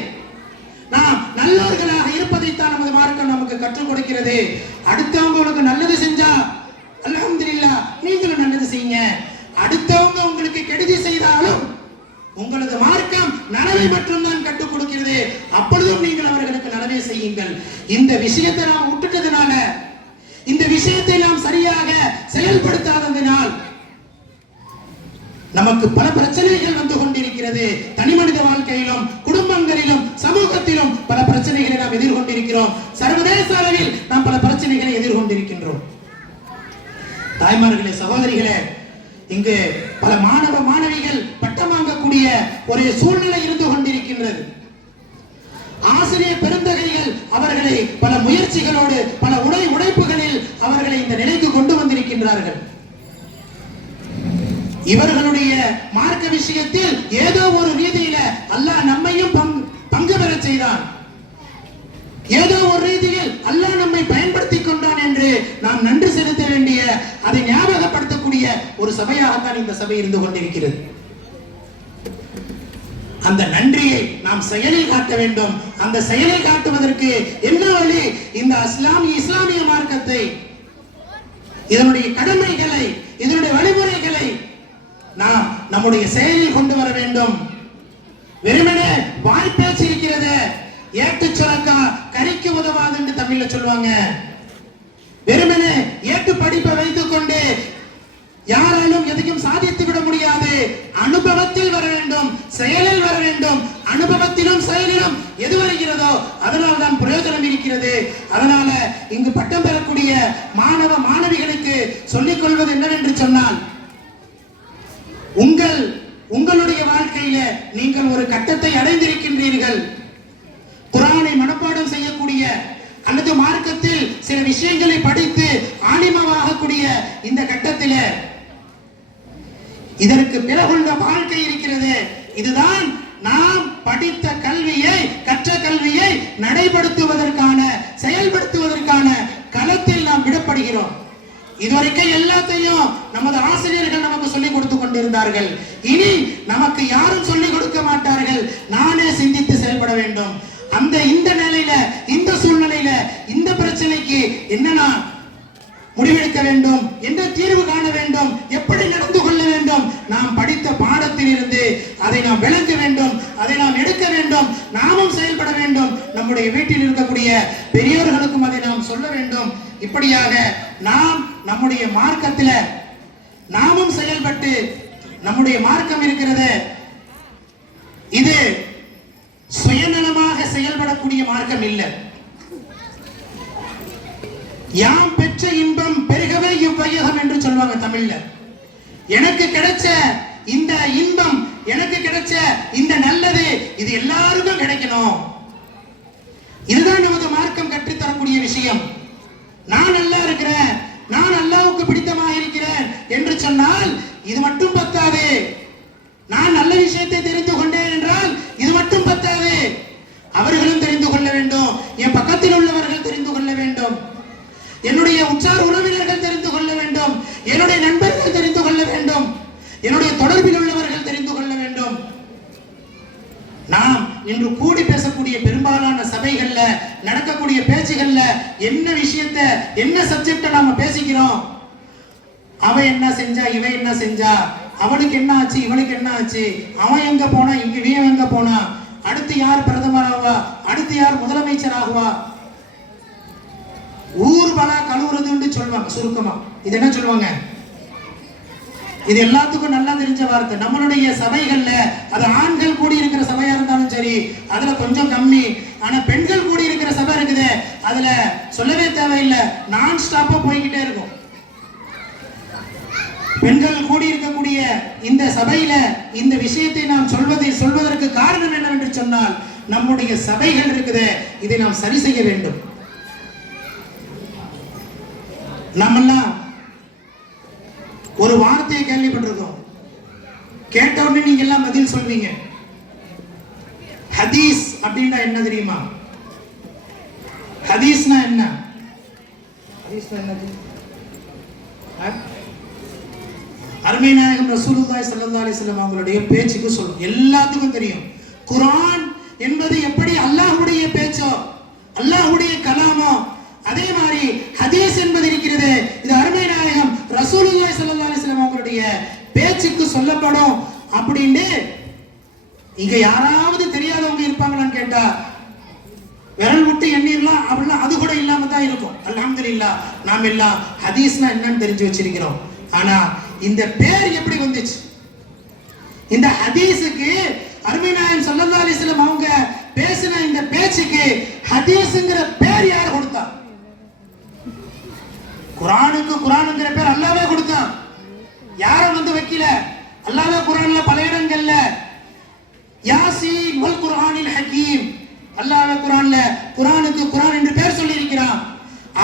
நாம் நல்லவர்களாக இருப்பதைத்தான் நமது மார்க்கம் நமக்கு கற்றுக் கொடுக்கிறது. அடுத்தவங்க உங்களுக்கு நல்லது செஞ்சா அல்ஹம்துலில்லாஹ் நீங்களும் நல்லது செய்யுங்க. அடுத்தவங்க உங்களுக்கு கெடுதி செய்தாலும் உங்களது மார்க்கம் நனவை மட்டும்தான் கற்றுக் கொடுக்கிறது. அப்பொழுதும் நீங்கள் அவர்களுக்கு நனவை செய்யுங்கள். இந்த விஷயத்தை நாம் விட்டுட்டதுனால, இந்த விஷயத்தை நாம் சரியாக செயல்படுத்தாததினால் நமக்கு பல பிரச்சனைகள் வந்து கொண்டிருக்கிறது. தனி மனித வாழ்க்கையிலும் குடும்பங்களிலும் சமூகத்திலும் பல பிரச்சனைகளை நாம் எதிர்கொண்டிருக்கிறோம். சர்வதேச அளவில் நாம் பல பிரச்சனைகளை எதிர்கொண்டிருக்கின்றோம். தாய்மார்களே, சகோதரிகளே, இங்கு பல மாணவ மாணவிகள் பட்டம் வாங்கக்கூடிய ஒரு சூழ்நிலை இருந்து கொண்டிருக்கின்றது. ஆசிரியர் பெருந்தகைகள் அவர்களை பல முயற்சிகளோடு பல உழைப்புகளில் அவர்களை இந்த நிலைக்கு கொண்டு வந்திருக்கின்றார்கள். இவர்களுடைய மார்க்க விஷயத்தில் ஏதோ ஒரு ரீதியில அல்லாஹ் நம்மையும் பங்கு பெற செய்தான், ஏதோ ஒரு ரீதியில் அல்லாஹ் நம்மை பயன்படுத்திக் கொண்டான் என்று நாம் நன்றி செலுத்த வேண்டிய, அதை ஞாபகப்படுத்தக்கூடிய ஒரு சபையாகத்தான் இந்த சபை இருந்து கொண்டிருக்கிறது. அந்த நன்றியை நாம் செயலில் காட்ட வேண்டும். அந்த செயலில் காட்டுவதற்கு என்ன வழி? இந்த இஸ்லாமிய மார்க்கத்தை, இதனுடைய கடமைகளை, இதனுடைய வழிமுறைகளை நாம் நம்முடைய செயலில் கொண்டு வர வேண்டும். வெறுமனே வாய்ப்பேச்சு இருக்கிறது, ஏட்டு சுரக்கா கறிக்கு உதவாது என்று தமிழ்ல சொல்லுவாங்க. வெறுமனே ஏட்டு படிப்பை வைத்துக் கொண்டு யாராலும் எதையும் சாதித்து விட முடியாது. அனுபவத்தில் வர வேண்டும், செயலில் வர வேண்டும். அனுபவத்திலும் செயலிலும் எது வருகிறதோ அதனால் தான் பிரயோஜனம் இருக்கிறது. அதனால இங்கு பட்டம் பெறக்கூடிய மாணவ மாணவிகளுக்கு சொல்லிக் கொள்வது என்னவென்று சொன்னால், உங்களுடைய வாழ்க்கையில நீங்கள் ஒரு கட்டத்தை அடைந்திருக்கின்றீர்கள். குர்ஆனை மனப்பாடம் செய்யக்கூடிய அல்லது மார்க்கத்தில் சில விஷயங்களை படித்து ஆலிமாவாகக்கூடிய இந்த கட்டத்தில் இதற்கு பிறகுள்ள வாழ்க்கை இருக்கிறது. இதுதான் நாம் படித்த கல்வியை, கற்ற கல்வியை நடைபடுத்துவதற்கான, செயல்படுத்துவதற்கான களத்தில் நாம் விடப்படுகிறோம். இதுவரைக்கும் எல்லாத்தையும் நமது ஆசிரியர்கள் நமக்கு சொல்லிக் கொடுத்து கொண்டிருந்தார்கள். இனி நமக்கு யாரும் சொல்லிக் கொடுக்க மாட்டார்கள். நானே சிந்தித்து செயல்பட வேண்டும். இந்த நிலையில, இந்த சூழ்நிலையில, இந்த பிரச்சனைக்கு என்னன்னா முடிவெடுக்க வேண்டும், என்ன தீர்வு காண வேண்டும், எப்படி நடந்து கொள்ள வேண்டும், நாம் படித்த பாடத்தில் இருந்து அதை நாம் விளக்க வேண்டும், அதை நாம் எடுக்க வேண்டும், நாமும் செயல்பட வேண்டும். நம்முடைய வீட்டில் இருக்கக்கூடிய பெரியோர்களுக்கும் அதை நாம் சொல்ல வேண்டும். இப்படியாக நாம் நம்முடைய மார்க்கத்தில் நாமும் செயல்பட்டு, நம்முடைய மார்க்கம் இருக்கிறது இது சுயநலமாக செயல்படக்கூடிய மார்க்கம் இல்லை. யாம் பெற்ற இன்பம் பெருகவே இவ்வையகம் என்று சொல்வாங்க தமிழ்ல. எனக்கு கிடைச்ச இந்த இன்பம், எனக்கு கிடைச்ச இந்த நல்லது, இது எல்லாருக்கும் கிடைக்கணும். இதுதான் நமது மார்க்கம் கற்றுத்தரக்கூடிய விஷயம். நான் நல்லா இருக்கிறேன், நான் அல்லாஹ்வுக்கு பிடித்தமாக இருக்கிறேன் என்று சொன்னால் இது மட்டும் பத்தாது. நான் நல்ல விஷயத்தை தெரிந்து கொண்டேன் என்றால் இது மட்டும் பத்தாது. அவர்களும் தெரிந்து கொள்ள வேண்டும், என் பக்கத்தில் உள்ளவர்கள் தெரிந்து கொள்ள வேண்டும், என்னுடைய உற்றார் உறவினர்கள் தெரிந்து கொள்ள வேண்டும், என்னுடைய நண்பர்கள் தெரிந்து கொள்ள வேண்டும், என்னுடைய தொடர்பில் உள்ளவர்கள் தெரிந்து கொள்ள வேண்டும். இன்று கூடி பேசக்கூடிய பெரும்பாலான சபைகள்ல நடக்கக்கூடிய பேச்சுகள்ல என்ன விஷயத்தை என்ன சப்ஜெக்ட நாம பேசிக்கிறோம்? அவன் என்ன செஞ்சா, இவன் என்ன செஞ்சா, அவனுக்கு என்ன ஆச்சு, இவனுக்கு என்ன ஆச்சு, அவன் எங்க போனா, இவன் எங்க போனா, அடுத்து யார் பிரதமர் ஆகுவா, அடுத்து யார் முதலமைச்சர் ஆகுவா, ஊர்வலா கழுவுறதுன்னு சொல்லுவாங்க. சுருக்கமா இது என்ன சொல்லுவாங்க? இது எல்லாத்துக்கும் நல்லா தெரிஞ்ச வார்த்தை. நம்மளுடைய சபைகள்ல அது ஆண்கள் கூடி இருக்கிற சபையா இருந்தாலும் சரி, அதுல கொஞ்சம் கம்மி. ஆனா பெண்கள் கூடி இருக்கிற சபை இருக்குது, அதுல சொல்லவே தேவையில்லை, நான் ஸ்டாப்பா போய்கிட்டே இருக்கும். பெண்கள் கூடி இருக்கக்கூடிய இந்த சபையில இந்த விஷயத்தை நாம் சொல்வதற்கு காரணம் என்னவென்று சொன்னால், நம்முடைய சபைகள் இருக்குது, இதை நாம் சரி செய்ய வேண்டும். நம்மெல்லாம் ஒரு வார்த்தையை கேள்விப்பட்டிருக்கோம், கேட்ட உடனே நீங்க எல்லாம் பதில் சொல்வீங்க. ஹதீஸ் அப்படின்னா என்ன தெரியுமா? ஹதீஸ்னா என்ன? ஹதீஸ்னா என்னது? அருமை நாயகம் ரசூலுல்லாஹி ஸல்லல்லாஹு அலைஹி வஸல்லம் அவங்களுடைய பேச்சுக்கு சொல்லும், எல்லாத்துக்கும் தெரியும். குர்ஆன் என்பது எப்படி அல்லாஹ்வுடைய பேச்சோ, அல்லாஹ்வுடைய கலாமோ, அதே மாதிரி ஹதீஸ் என்பது இருக்கிறது, இது அருமை நாயகம் ரசூலுல்லாஹி ஸல்லல்லாஹு அலைஹி வஸல்லம் அவங்களுடைய பேச்சுக்கு சொல்லப்படும். அப்படின்னு இங்க யாராவது தெரியாதவங்க இருப்பாங்களான்னு கேட்டா விரல் விட்டு எண்ணிரலாம். அப்படிலாம் அது கூட இல்லாம தான் இருக்கும். அல்ஹம்துலில்லாஹ் நாம் எல்லாம் ஹதீஸ்னா என்னன்னு தெரிஞ்சு வச்சிருக்கிறோம். ஆனா இந்த பேர் எப்படி வந்துச்சு? இந்த ஹதீஸுக்கு அருமை நாயகம் ஸல்லல்லாஹு அலைஹி வஸல்லம் அவங்க பேசின இந்த பேச்சுக்கு ஹதீஸ்ங்கிற பேர் யார் கொடுத்தா? குர்ஆனுக்கு குர்ஆன்ங்கிற பேர் அல்லாஹ்வே கொடுத்தான். யாரும் வந்து வைக்கல. அல்லாஹ்வே குர்ஆன்ல பல இடங்கள்ல யாசீன் வல் குர்ஆனில் ஹகீம், அல்லாஹ்வே குர்ஆன்ல குர்ஆனுக்கு குர்ஆன் என்று பேர் சொல்லி இருக்கிறான்.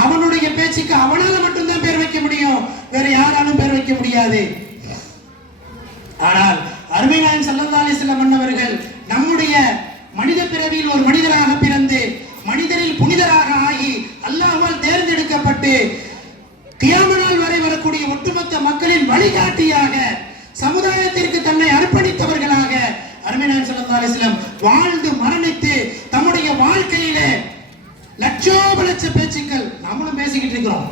அவனுடைய பேச்சுக்கு அவனால மட்டும் தான் பேர் வைக்க முடியும், வேற யாராலும் பேர் வைக்க முடியாது. ஆனால் அருமை நாயகம் ஸல்லல்லாஹு அலைஹி வஸல்லம் அன்னவர்கள் நம்முடைய மனித பிறவியில் ஒரு மனிதராக பிறந்து மனிதரில் புனிதராக ஆகி அல்லாஹ்வால் தேர்ந்தெடுக்கப்பட்டு கியாமத் நாள் வரை வரக்கூடிய ஒட்டுமொத்த மக்களின் வழிகாட்டியாக சமுதாயத்திற்கு தன்னை அர்ப்பணித்தவர்களாக அருமை நாயகம் ஸல்லல்லாஹு அலைஹி வஸல்லம் வாழ்ந்து மரணித்து தம்முடைய வாழ்க்கையிலே லட்சோபலட்ச பேச்சுக்கள் நம்மளும் பேசிக்கிட்டு இருக்கிறோம்.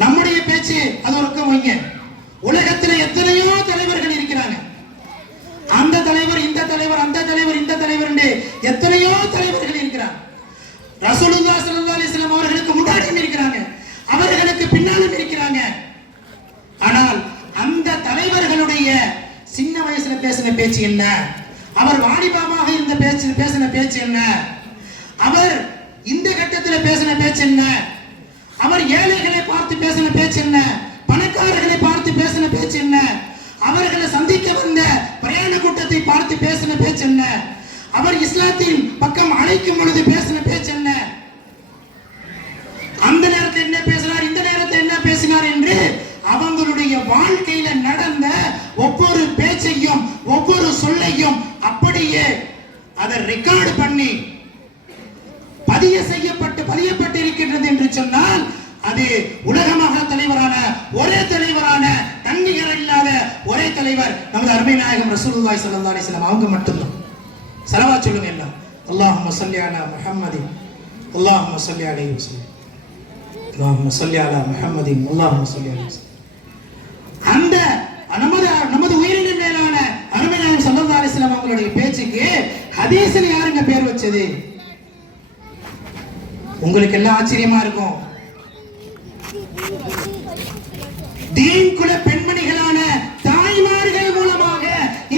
நம்முடைய பேச்சு அது ஒரு பக்கம் வைங்க. உலகத்தில் எத்தனையோ தலைவர்கள் இருக்கிறாங்க. அந்த தலைவர், இந்த தலைவர், அந்த தலைவர், இந்த தலைவர் என்று எத்தனையோ தலைவர்கள் இருக்கிறாங்க. ரசூலுல்லாஹி ஸல்லல்லாஹு அலைஹி வஸல்லம் அவர்களுக்கு முன்னாடியும் இருக்கிறாங்க, அவர்களுக்கு பின்னாலும் இருக்கிறாங்க. ஆனால் அந்த தலைவர்களுடைய சின்ன வயசுல பேசின பேச்சு என்ன? அவர் வாலிபமாக இருந்த பேசின பேச்சு என்ன? அவர் இந்த கட்டத்தில் பேசின பேச்சு என்ன? அவர் ஏழைகளை பார்த்து பேசின பேச்சு என்ன? பணக்காரர்களை பார்த்து பேசின பேச்சு என்ன? அவர்களை சந்திக்க வந்த பிரயாண கூட்டத்தை பார்த்து பேசின பேச்சு என்ன? அவர் இஸ்லாத்தின் பக்கம் அழைக்கும் பொழுது பேசின பேச்சு என்ன? அந்த நேரத்தில் என்ன பேசினார், இந்த நேரத்தில் என்ன பேசினார் என்று அவங்களுடைய வாழ்க்கையில நடந்த ஒவ்வொரு பேச்சையும் ஒவ்வொரு சொல்லையும் அப்படியே அதை ரெக்கார்டு பண்ணி பதியப்பட்டு இருக்கின்றது என்று சொன்னால் அது உலக மகா தலைவரான ஒரே தலைவரான தன்னிகர் இல்லாத ஒரே தலைவர் நமது அருமை நாயகம் ரசூலுல்லாஹி ஸல்லல்லாஹு அலைஹி வஸல்லம் அவங்க மட்டும்தான். ஸலவாத் சொல்லுங்க எல்லாம். அல்லாஹும்ம ஸல்லி அலா முஹம்மதின் அல்லாஹும்ம ஸல்லி அலைஹி வஸல்லம் அல்லாஹும்ம ஸல்லி அலா முஹம்மதின் அல்லாஹும்ம ஸல்லி அலைஹி வஸல்லம். அந்த நமது உயிரின் மேலான அருமை நாயகம் ஸல்லல்லாஹு அலைஹி வஸல்லம் அவங்களுடைய பேச்சுக்கு ஹதீஸ்னு யாருங்க பேர் வச்சது? உங்களுக்கு எல்லாம் ஆச்சரியமா இருக்கும். தீன் குல பெண்மணிகளான தாய்மார்கள் மூலமாக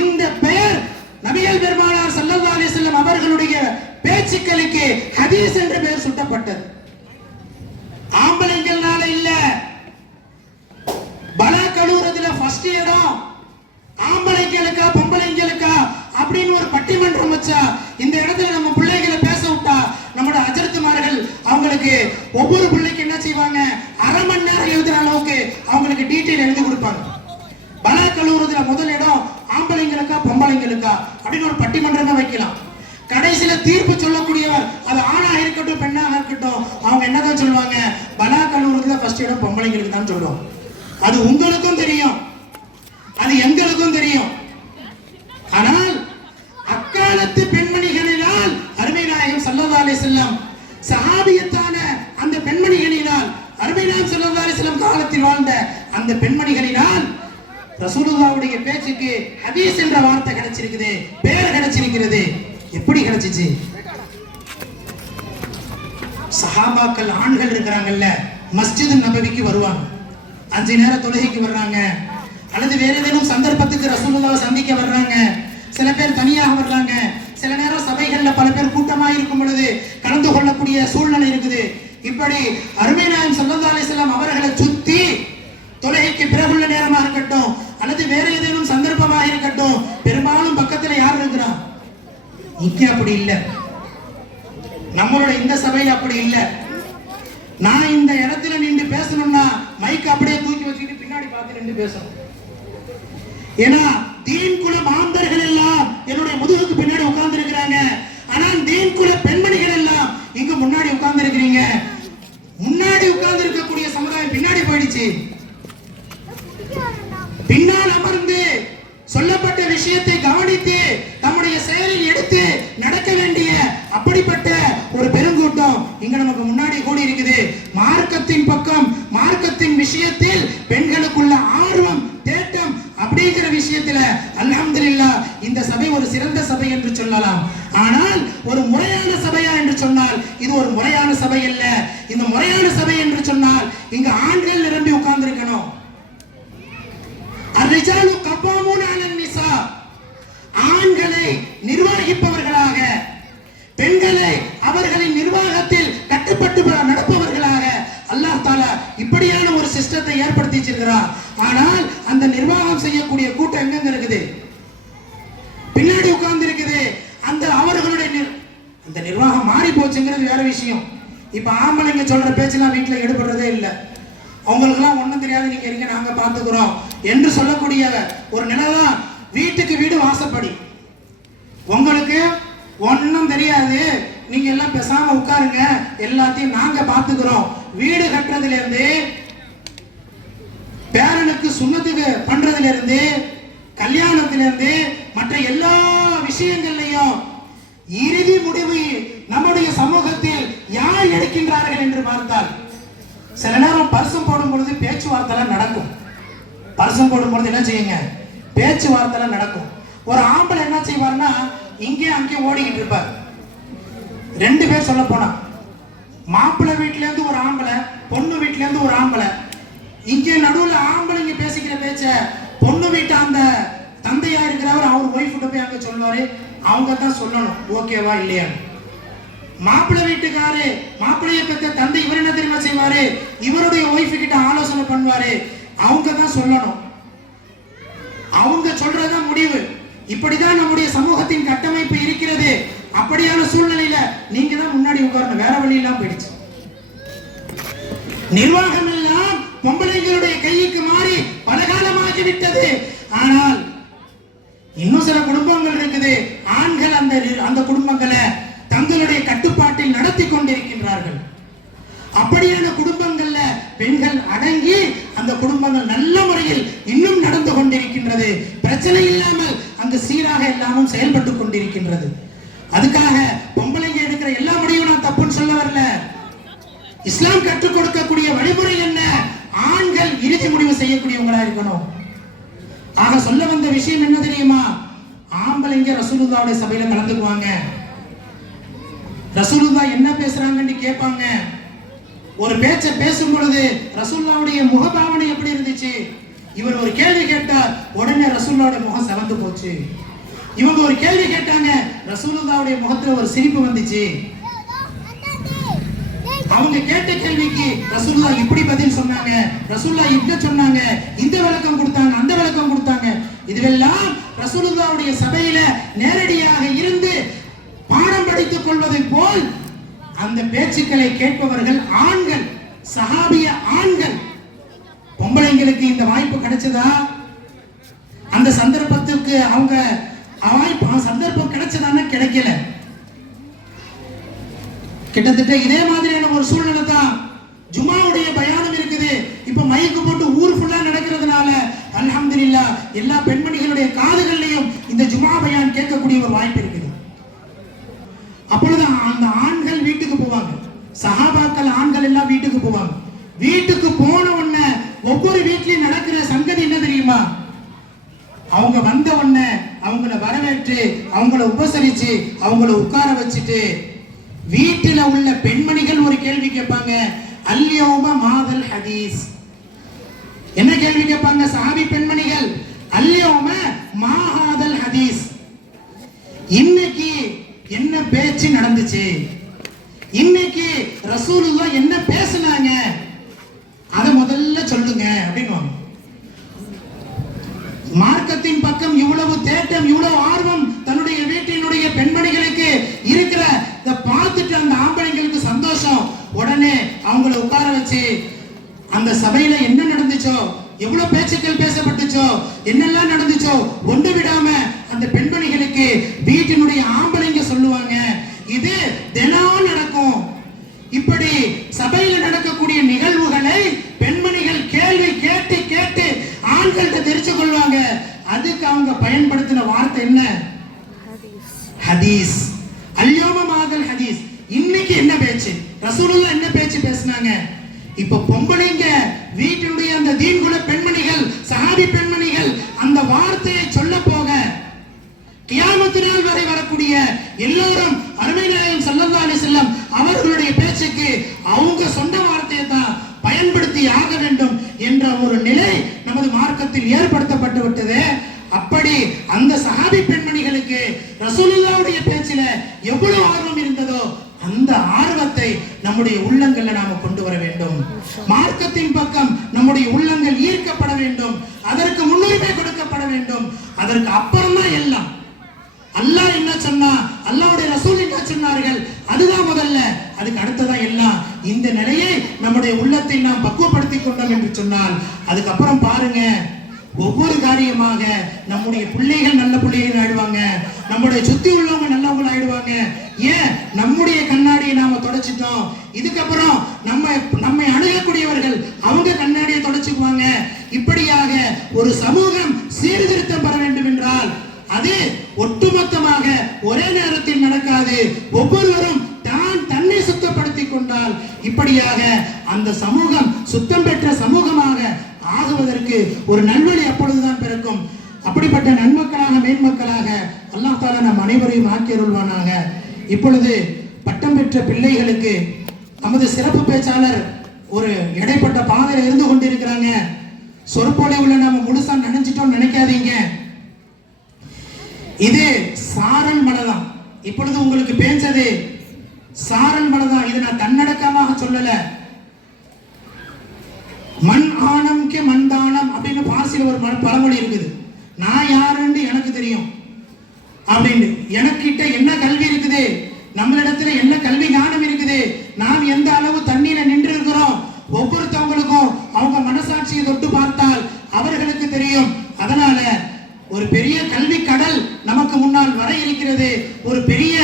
இந்த பெயர் நபிகள் பெருமானார் ஸல்லல்லாஹு அலைஹி வஸல்லம் அவர்களுடைய பேச்சுக்களுக்கு ஹதீஸ் என்ற பெயர் சூட்டப்பட்டது. ஆம்பளைங்களால இல்ல. பலா கழுவுறதுல ஃபர்ஸ்ட் இடம் ஆம்பளைங்களுக்கா பொம்பளைங்களுக்கா அப்படின்னு ஒரு பட்டிமன்றம் வச்சா இந்த இடத்துல நம்ம பிள்ளைகளை பேச விட்டா நம்மளோட அஜரத்துமார்கள் அவங்களுக்கு ஒவ்வொரு பிள்ளைக்கு என்ன செய்வாங்க, அரை மணி நேரம் எழுதுற அளவுக்கு அவங்களுக்கு டீட்டெயில் எழுதி கொடுப்பாங்க. பலா கழுவுறதுல முதல் இடம் ஆம்பளைங்களுக்கா பொம்பளைங்களுக்கா அப்படின்னு ஒரு பட்டிமன்றமே வைக்கலாம். கடைசியில தீர்ப்பு சொல்லக்கூடியவர் அது ஆணாக இருக்கட்டும் பெண்ணாக இருக்கட்டும் அவங்க என்னதான் சொல்லுவாங்க, பலா கழுவுறதுல ஃபர்ஸ்ட் இடம் பொம்பளைங்களுக்கு தான் சொல்லுவோம். அது உங்களுக்கும் தெரியும், அது எங்களுக்கும் தெரியும். ஆனால் அக்காலத்து பெண் ரசூலுல்லாஹ்வுடைய பேச்சுக்கு ஹதீஸ் என்ற வார்த்தை கிடைச்சிருக்குது, பேர் கிடைச்சிருக்கிறது. எப்படி கிடைச்சிச்சு? சஹாபாக்கள் ஆண்கள் இருக்கிறாங்கல்ல, மஸ்ஜித் நபவிக்கு வருவாங்க, 5 நேர தொழுகைக்கு வர்றாங்க, அல்லது வேற ஏதேனும் சந்தர்ப்பத்துக்கு ரசூலுல்லாஹ்வை சந்திக்க வர்றாங்க. சில பேர் தனியாக வர்றாங்க, சில நேரம் சபைகள்ல பல பேர் கூட்டமாக இருக்கும் பொழுது கலந்து கொள்ளக்கூடிய சூழ்நிலை இருக்குது. இப்படி அருமை நாயகம் ஸல்லல்லாஹு அலைஹி வஸல்லம் அவர்களை சுத்தி தொழுகைக்கு பிறகுள்ள நேரமா இருக்கட்டும் அல்லது வேற ஏதேனும் சந்தர்ப்பமாக இருக்கட்டும், பெரும்பாலும் பக்கத்துல யார் இருக்கிறா? இங்க அப்படி இல்ல, நம்மளோட இந்த சபையில அப்படி இல்ல. நான் இந்த இடத்துல நின்று பேசணும்னா மைக் அப்படியே தூக்கி வச்சுக்கிட்டு பின்னாடி பார்த்து நின்று பேசணும். ஏன்னா தீன் குல மாந்தர்கள் எல்லாம் என்னுடைய முதுகுக்கு பின்னாடி உட்கார்ந்து இருக்கிறாங்க. ஆனால் தீன் குல பெண்மணிகள் எல்லாம் இங்க முன்னாடி உட்கார்ந்து இருக்கிறீங்க. முன்னாடி உட்கார்ந்து இருக்கக்கூடிய சமுதாயம் பின்னாடி போயிடுச்சு. பின்னால் அமர்ந்து சொல்லப்பட்ட விஷயத்தை கவனித்து தம்முடைய செயலில் எடுத்து நடக்க வேண்டிய அப்படிப்பட்ட ஒரு பெருங்கூட்டம் இங்க நமக்கு முன்னாடி கூடி இருக்குது. மார்க்கத்தின் பக்கம், மார்க்கத்தின் விஷயத்தில் பெண்களுக்குள்ள ஆர்வம், தேட்டம் அப்படிங்கிற விஷயத்துல அல்ஹம்துலில்லாஹ் இந்த சபை ஒரு சிறந்த சபை என்று சொல்லலாம். ஆனால் ஒரு முறையான சபையா என்று சொன்னால் இது ஒரு முறையான சபை அல்ல. இந்த முறையான சபை என்று சொன்னால் இங்க ஆண்கள் நிரம்பி உட்கார்ந்து இருக்கணும். அர்ரிஜாலு கவ்வாமூன அலன் நிஸா, ஆண்களை நிர்வகிப்பவர்களாக, பெண்களை அவர்களின் நிர்வாகத்தில் கட்டுப்பட்டு நடப்பவர்களாக அல்லாஹ் தஆலா இப்படியான ஒரு சிஸ்டத்தை ஏற்படுத்தி வச்சிருக்கிறார். ஆனால் அந்த நிர்வாகம் செய்யக்கூடிய கூட்டம் எங்க இருக்குது? பின்னாடி உட்கார்ந்து இருக்குது. அந்த அவர்களுடைய அந்த நிர்வாகம் மாறி போச்சுங்கிறது வேற விஷயம். இப்ப ஆம்பளைங்க சொல்ற பேச்செல்லாம் வீட்டுல ஈடுபடுறதே இல்லை. அவங்களுக்கெல்லாம் ஒண்ணும் தெரியாது, நீங்க இருங்க நாங்க பாத்துக்கிறோம் என்று சொல்லக்கூடிய ஒரு நிலைதான். வீட்டுக்கு வீடு வாசப்படி, உங்களுக்கு ஒன்னும் தெரியாது, நீங்க எல்லாம் பேசாம உட்காருங்க, எல்லாத்தையும் நாங்க பாத்துக்கிறோம். வீடு கட்டுறதுல இருந்து, பேரனுக்கு சுண்ணத்துக்கு பண்றதுல இருந்து, கல்யாணத்தில இருந்து மற்ற எல்லா விஷயங்கள்லையும் இறுதி முடிவு நம்முடைய சமூகத்தில் யார் எடுக்கின்றார்கள் என்று பார்த்தால், சில நேரம் பரிசம் போடும் பொழுது பேச்சுவார்த்தை நடக்கும். பரிசம் போடும் பொழுது என்ன செய்யுங்க? பேச்சுவார்த்தை நடக்கும். ஒரு ஆம்பளை என்ன செய்வார்னா இங்கே அங்கே ஓடிக்கிட்டு இருப்பார். 2 பேர் சொல்ல போனா, மாப்பிள்ளை வீட்டுல இருந்து ஒரு ஆம்பளை, பொண்ணு வீட்டுல இருந்து ஒரு ஆம்பளை, இங்கே நடுவுல ஆம்பளைங்க பேசிக்கிற பேச்ச பொண்ணு வீட்டு அந்த தந்தையா இருக்கிறவர் அவர் ஒய்ஃப்கிட்ட போய் அங்க சொல்லுவாரு. அவங்க தான் சொல்லணும் ஓகேவா இல்லையா. மாப்பிள்ளை வீட்டுக்காரு, மாப்பிள்ளைய பெற்ற தந்தை இவர் என்ன தெரியுமா செய்வாரு? இவருடைய ஒய்ஃப் கிட்ட ஆலோசனை பண்ணுவாரு. அவங்க தான் சொல்லணும், அவங்க சொல்றதுதான் முடிவு. இப்படிதான் நம்முடைய சமூகத்தின் கட்டமைப்பு இருக்கிறது. அப்படியான சூழ்நிலையில நீங்க தான் முன்னாடி உட்காரணும், வேற வழி எல்லாம் போயிடுச்சு. நிர்வாகம் எல்லாம் பொம்பளைங்களுடைய கைக்கு மாறி பல காலமாகி விட்டது. ஆனால் இன்னும் சில குடும்பங்கள் இருக்குது, ஆண்கள் அந்த குடும்பங்களை தங்களுடைய கட்டுப்பாட்டில் நடத்தி கொண்டிருக்கின்றார்கள். அப்படியான குடும்பங்கள்ல பெண்கள் அடங்கி அந்த குடும்பங்கள் நல்ல முறையில் இன்னும் நடந்து கொண்டிருக்கின்றது. பிரச்சனை இல்லாமல் அங்கு சீராக எல்லாமும் செயல்பட்டு கொண்டிருக்கின்றது. அதுக்காக பொம்பளைங்க எடுக்கிற எல்லா முடிவும் நான் தப்புன்னு சொல்ல வரல. இஸ்லாம் கற்றுக் கொடுக்கக்கூடிய வழிமுறை என்ன? ஆண்கள் இறுதி முடிவு செய்யக்கூடியவங்களா இருக்கணும். ஆக சொல்ல வந்த விஷயம் என்ன தெரியுமா? ஆம்பளைங்க ரசூலுல்லாஹ்வுடைய சபையில கலந்துக்குவாங்க, ரசூலுல்லாஹ் என்ன பேசுறாங்கன்னு கேட்பாங்க. ஒரு பேச்ச பேசும் பொழுது ரசூலுல்லாஹ்வுடைய முகபாவனை எப்படி இருந்துச்சு? இவர் ஒரு கேள்வி கேட்டார், உடனே ரசூலுல்லாஹ்வுடைய முகம் சிவந்து போச்சு. இவங்க ஒரு கேள்வி கேட்டாங்க, ரசூலுல்லாஹ்வுடைய முகத்துல ஒரு சிரிப்பு வந்துச்சு. அவங்க கேட்ட கேள்விக்கு ரசூலுல்லாஹ் இப்படி பதில் சொன்னாங்க, ரசூலுல்லாஹ் இப்படி சொன்னாங்க, இந்த விளக்கம் கொடுத்தாங்க, அந்த விளக்கம் கொடுத்தாங்க. இதுவெல்லாம் ரசூலுல்லாஹ்வுடைய சபையில நேரடியாக இருந்து பாடம் படித்துக் கொள்வதை போல் அந்த பேச்சுக்களை கேட்பவர்கள் ஆண்கள், சஹாபிய ஆண்கள். பொம்பளைங்களுக்கு இந்த வாய்ப்பு கிடைச்சதா? அந்த சந்தர்ப்பத்துக்கு அவங்க சந்தர்ப்பம் கிடைச்சதான்னு கிடைக்கல. கிட்டத்தட்ட இதே மாதிரியான ஒரு சூழ்நிலை தான் ஜும்மாவுடைய பயானம் இருக்குது. இப்ப மைக்கு போட்டு ஊர் ஃபுல்லா நடக்கிறதுனால அல்ஹம்துலில்லாஹ் எல்லா பெண்மணிகளுடைய காதுகள்லையும் இந்த ஜும்மா பயான் கேட்கக்கூடிய ஒரு வாய்ப்பு இருக்குது. அப்பொழுது அந்த ஆண்கள் வீட்டுக்கு போவாங்க, சஹாபாக்கள் ஆண்கள் எல்லாம் வீட்டுக்கு போவாங்க. வீட்டுக்கு போன உடனே ஒவ்வொரு வீட்லயும் நடக்கிற சங்கதி என்ன தெரியுமா? அவங்க வந்த உடனே அவங்கள வரவேற்று அவங்கள உபசரிச்சு அவங்கள உட்கார வச்சுட்டு வீட்டில் உள்ள பெண்மணிகள் ஒரு கேள்வி கேட்பாங்க. அல்யௌம மாதல் ஹதீஸ், என்ன கேள்வி கேட்பாங்க சஹாபி பெண்மணிகள்? அல்யௌம மாஹாதல் ஹதீஸ், இன்னைக்கு என்ன பேச்சு நடந்துச்சு, இன்னைக்கு ரசூலுல்லாஹ் என்ன பேசினாங்க, அத முதல்ல சொல்லுங்க அப்படின்னு. மார்க்கத்தின் பக்கம் இவ்வளவு தேட்டம், இவ்வளவு ஆர்வம் தன்னுடைய வீட்டினுடைய பெண்மணிகளுக்கு இருக்கிற பார்த்துட்டு அந்த ஆம்பளைங்களுக்கு சந்தோஷம். உடனே அவங்கள உட்கார வச்சு அந்த சபையில என்ன நடந்துச்சோ, எவ்வளவு பேச்சுக்கள் பேசப்பட்டுச்சோ, என்னெல்லாம் நடந்துச்சோ ஒன்று விடாம அந்த பெண்மணிகளுக்கு வீட்டினுடைய ஆம்பளைங்க சொல்லுவாங்க. இது தினம் நடக்கும். இப்படி சபையில நடக்கக்கூடிய நிகழ்வுகளை பெண்மணிகள் கேள்வி கேட்டு கேட்டு ஆண்கள்கிட்ட தெரிச்சு கொள்வாங்க. அதுக்கு அவங்க பயன்படுத்தின வார்த்தை என்ன? ஹதீஸ். அல்யௌம மாதல் ஹதீஸ், இன்னைக்கு என்ன பேச்சு, ரசூலுல்லாஹ் என்ன பேச்சு பேசினாங்க. இப்ப பொம்பளைங்க வீட்டினுடைய அந்த தீன்குல பெண்மணிகள், சஹாபி பெண்மணிகள் அந்த வார்த்தையை சொல்ல போக கியாமத் நாள் வரை வரக்கூடிய எல்லாரும் அருமை நாயகம் ஸல்லல்லாஹு அலைஹி வஸல்லம் அவர்களுடைய பேச்சுக்கு அவங்க சொன்ன வார்த்தையை தான் பயன்படுத்தி ஆக வேண்டும் என்ற ஒரு நிலை நமது மார்க்கத்தில் ஏற்படுத்தப்பட்டு விட்டது. அப்படி அந்த சஹாபி பெண்மணிகளுக்கு ரசூலுல்லாஹ்வுடைய பேச்சில எவ்வளவு ஆர்வம் இருந்ததோ அந்த ஆர்வத்தை நம்முடைய உள்ளங்கள்ல நாம கொண்டு வர வேண்டும். மார்க்கத்தின் பக்கம் நம்முடைய உள்ளங்கள் ஈர்க்கப்பட வேண்டும். அதற்கு முன்னுரிமை கொடுக்கப்பட வேண்டும். அதற்கு அப்புறம் தான் எல்லாம். அல்லாஹ் என்ன சொன்னா, அல்லாஹ்வுடைய ரசூல் என்ன சொன்னார்கள், அதுதான் முதல்ல. அதுக்கு அடுத்ததான் எல்லாம். இந்த நிலையை நம்முடைய உள்ளத்தை நாம் பக்குவப்படுத்திக் கொண்டோம் என்று சொன்னால் அதுக்கப்புறம் பாருங்க, ஒவ்வொரு காரியமாக நம்முடைய பிள்ளைகள் நல்ல பிள்ளைகள் ஆயிடுவாங்க, நம்முடைய சுத்தி உள்ளவங்க நல்லவங்க ஆயிடுவாங்க. ஏன்? நம்முடைய கண்ணாடியை நாம தொடச்சிட்டோம். இதுக்கப்புறம் நம்மை அணுகக்கூடியவர்கள் அவங்க கண்ணாடியை தொடச்சுக்குவாங்க. இப்படியாக ஒரு சமூகம் சீர்திருத்தம் பெற வேண்டும் என்றால் அது ஒட்டுமொத்தமாக ஒரே நேரத்தில் நடக்காது. ஒவ்வொருவரும் தன்னை சுத்தப்படுத்திக் கொண்டால் இப்படியாக அந்த சமூகம் சுத்தம் பெற்ற சமூகமாக ஆகுவதற்கு ஒரு நல்வழி அப்பொழுதுதான் பிறக்கும். அப்படிப்பட்ட நன்மக்களாக மேன்மக்களாக அல்லாஹ் தஆலா நம் அனைவரையும் ஆக்கியருள்வானாக. இப்பொழுது பட்டம் பெற்ற பிள்ளைகளுக்கு நமது சிறப்பு பேச்சாளர் ஒரு இடைப்பட்ட பாதையில இருந்து கொண்டிருக்கிறாங்க. சொற்பொழிவுல நாம முழுசா நினைச்சிட்டோம் நினைக்காதீங்க. இது சாரல் மலைதான். இப்பொழுது உங்களுக்கு பேஞ்சது சாரல் மலைதான். இது நான் தன்னடக்கமாக சொல்லல. மண் ஆணம்க்கு மண்தானம் அப்படின்னு பார்சில ஒரு பழமொழி இருக்குது. நான் யாருன்னு எனக்கு தெரியும் அப்படின்னு. எனக்கிட்ட என்ன கல்வி இருக்குது, நம்மளிடத்துல என்ன கல்வி ஞானம் இருக்குது, நாம் எந்த அளவு தண்ணீர நின்று இருக்கிறோம், ஒவ்வொருத்தவங்களுக்கும் அவங்க மனசாட்சியை தொட்டு பார்த்தால் அவர்களுக்கு தெரியும். அதனால ஒரு பெரிய கல்வி கடல் நமக்கு முன்னால் வர இருக்கிறது. ஒரு பெரிய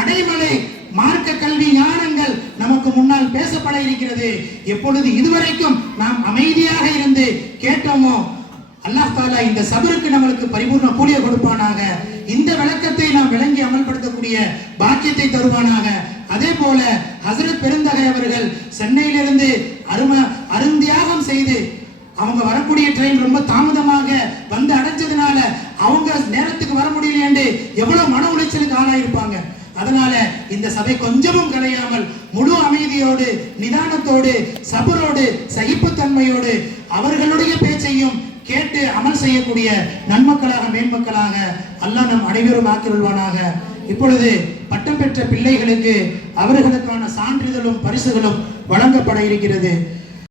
அடைமலை மார்க்க கல்வி ஞானங்கள் நமக்கு முன்னால் பேசப்பட இருக்கிறது. எப்பொழுது இதுவரைக்கும் நாம் அமைதியாக இருந்து கேட்டோமோ அல்லாஹ் தஆலா இந்த சபருக்கு நம்மளுக்கு பரிபூர்ண கூலிய கொடுப்பானாக. இந்த விளக்கத்தை நாம் விளங்கி அமல்படுத்தக்கூடிய பாக்கியத்தை தருவானாக. அதே போல ஹஜ்ரத் பெருந்தகை அவர்கள் சென்னையிலிருந்து அருந்தியாகம் செய்து அவங்க வரக்கூடிய ட்ரெயின் ரொம்ப தாமதமாக வந்து அடைஞ்சதுனால அவங்க நேரத்துக்கு வர முடியல என்று எவ்வளவு மன உளைச்சலுக்கு ஆளாயிருப்பாங்க. அதனால இந்த சபை கொஞ்சமும் கலையாமல் முழு அமைதியோடு நிதானத்தோடு சபரோடு சகிப்புத்தன்மையோடு அவர்களுடைய பேச்சையும் கேட்டு அமல் செய்யக்கூடிய நன்மக்களாக மேன்மக்களாக அல்லாஹ் நம் அனைவரும் ஆக்கிருள்வானாக. இப்பொழுது பட்டம் பெற்ற பிள்ளைகளுக்கு அவர்களுக்கான சான்றிதழும் பரிசுகளும் வழங்கப்பட இருக்கிறது.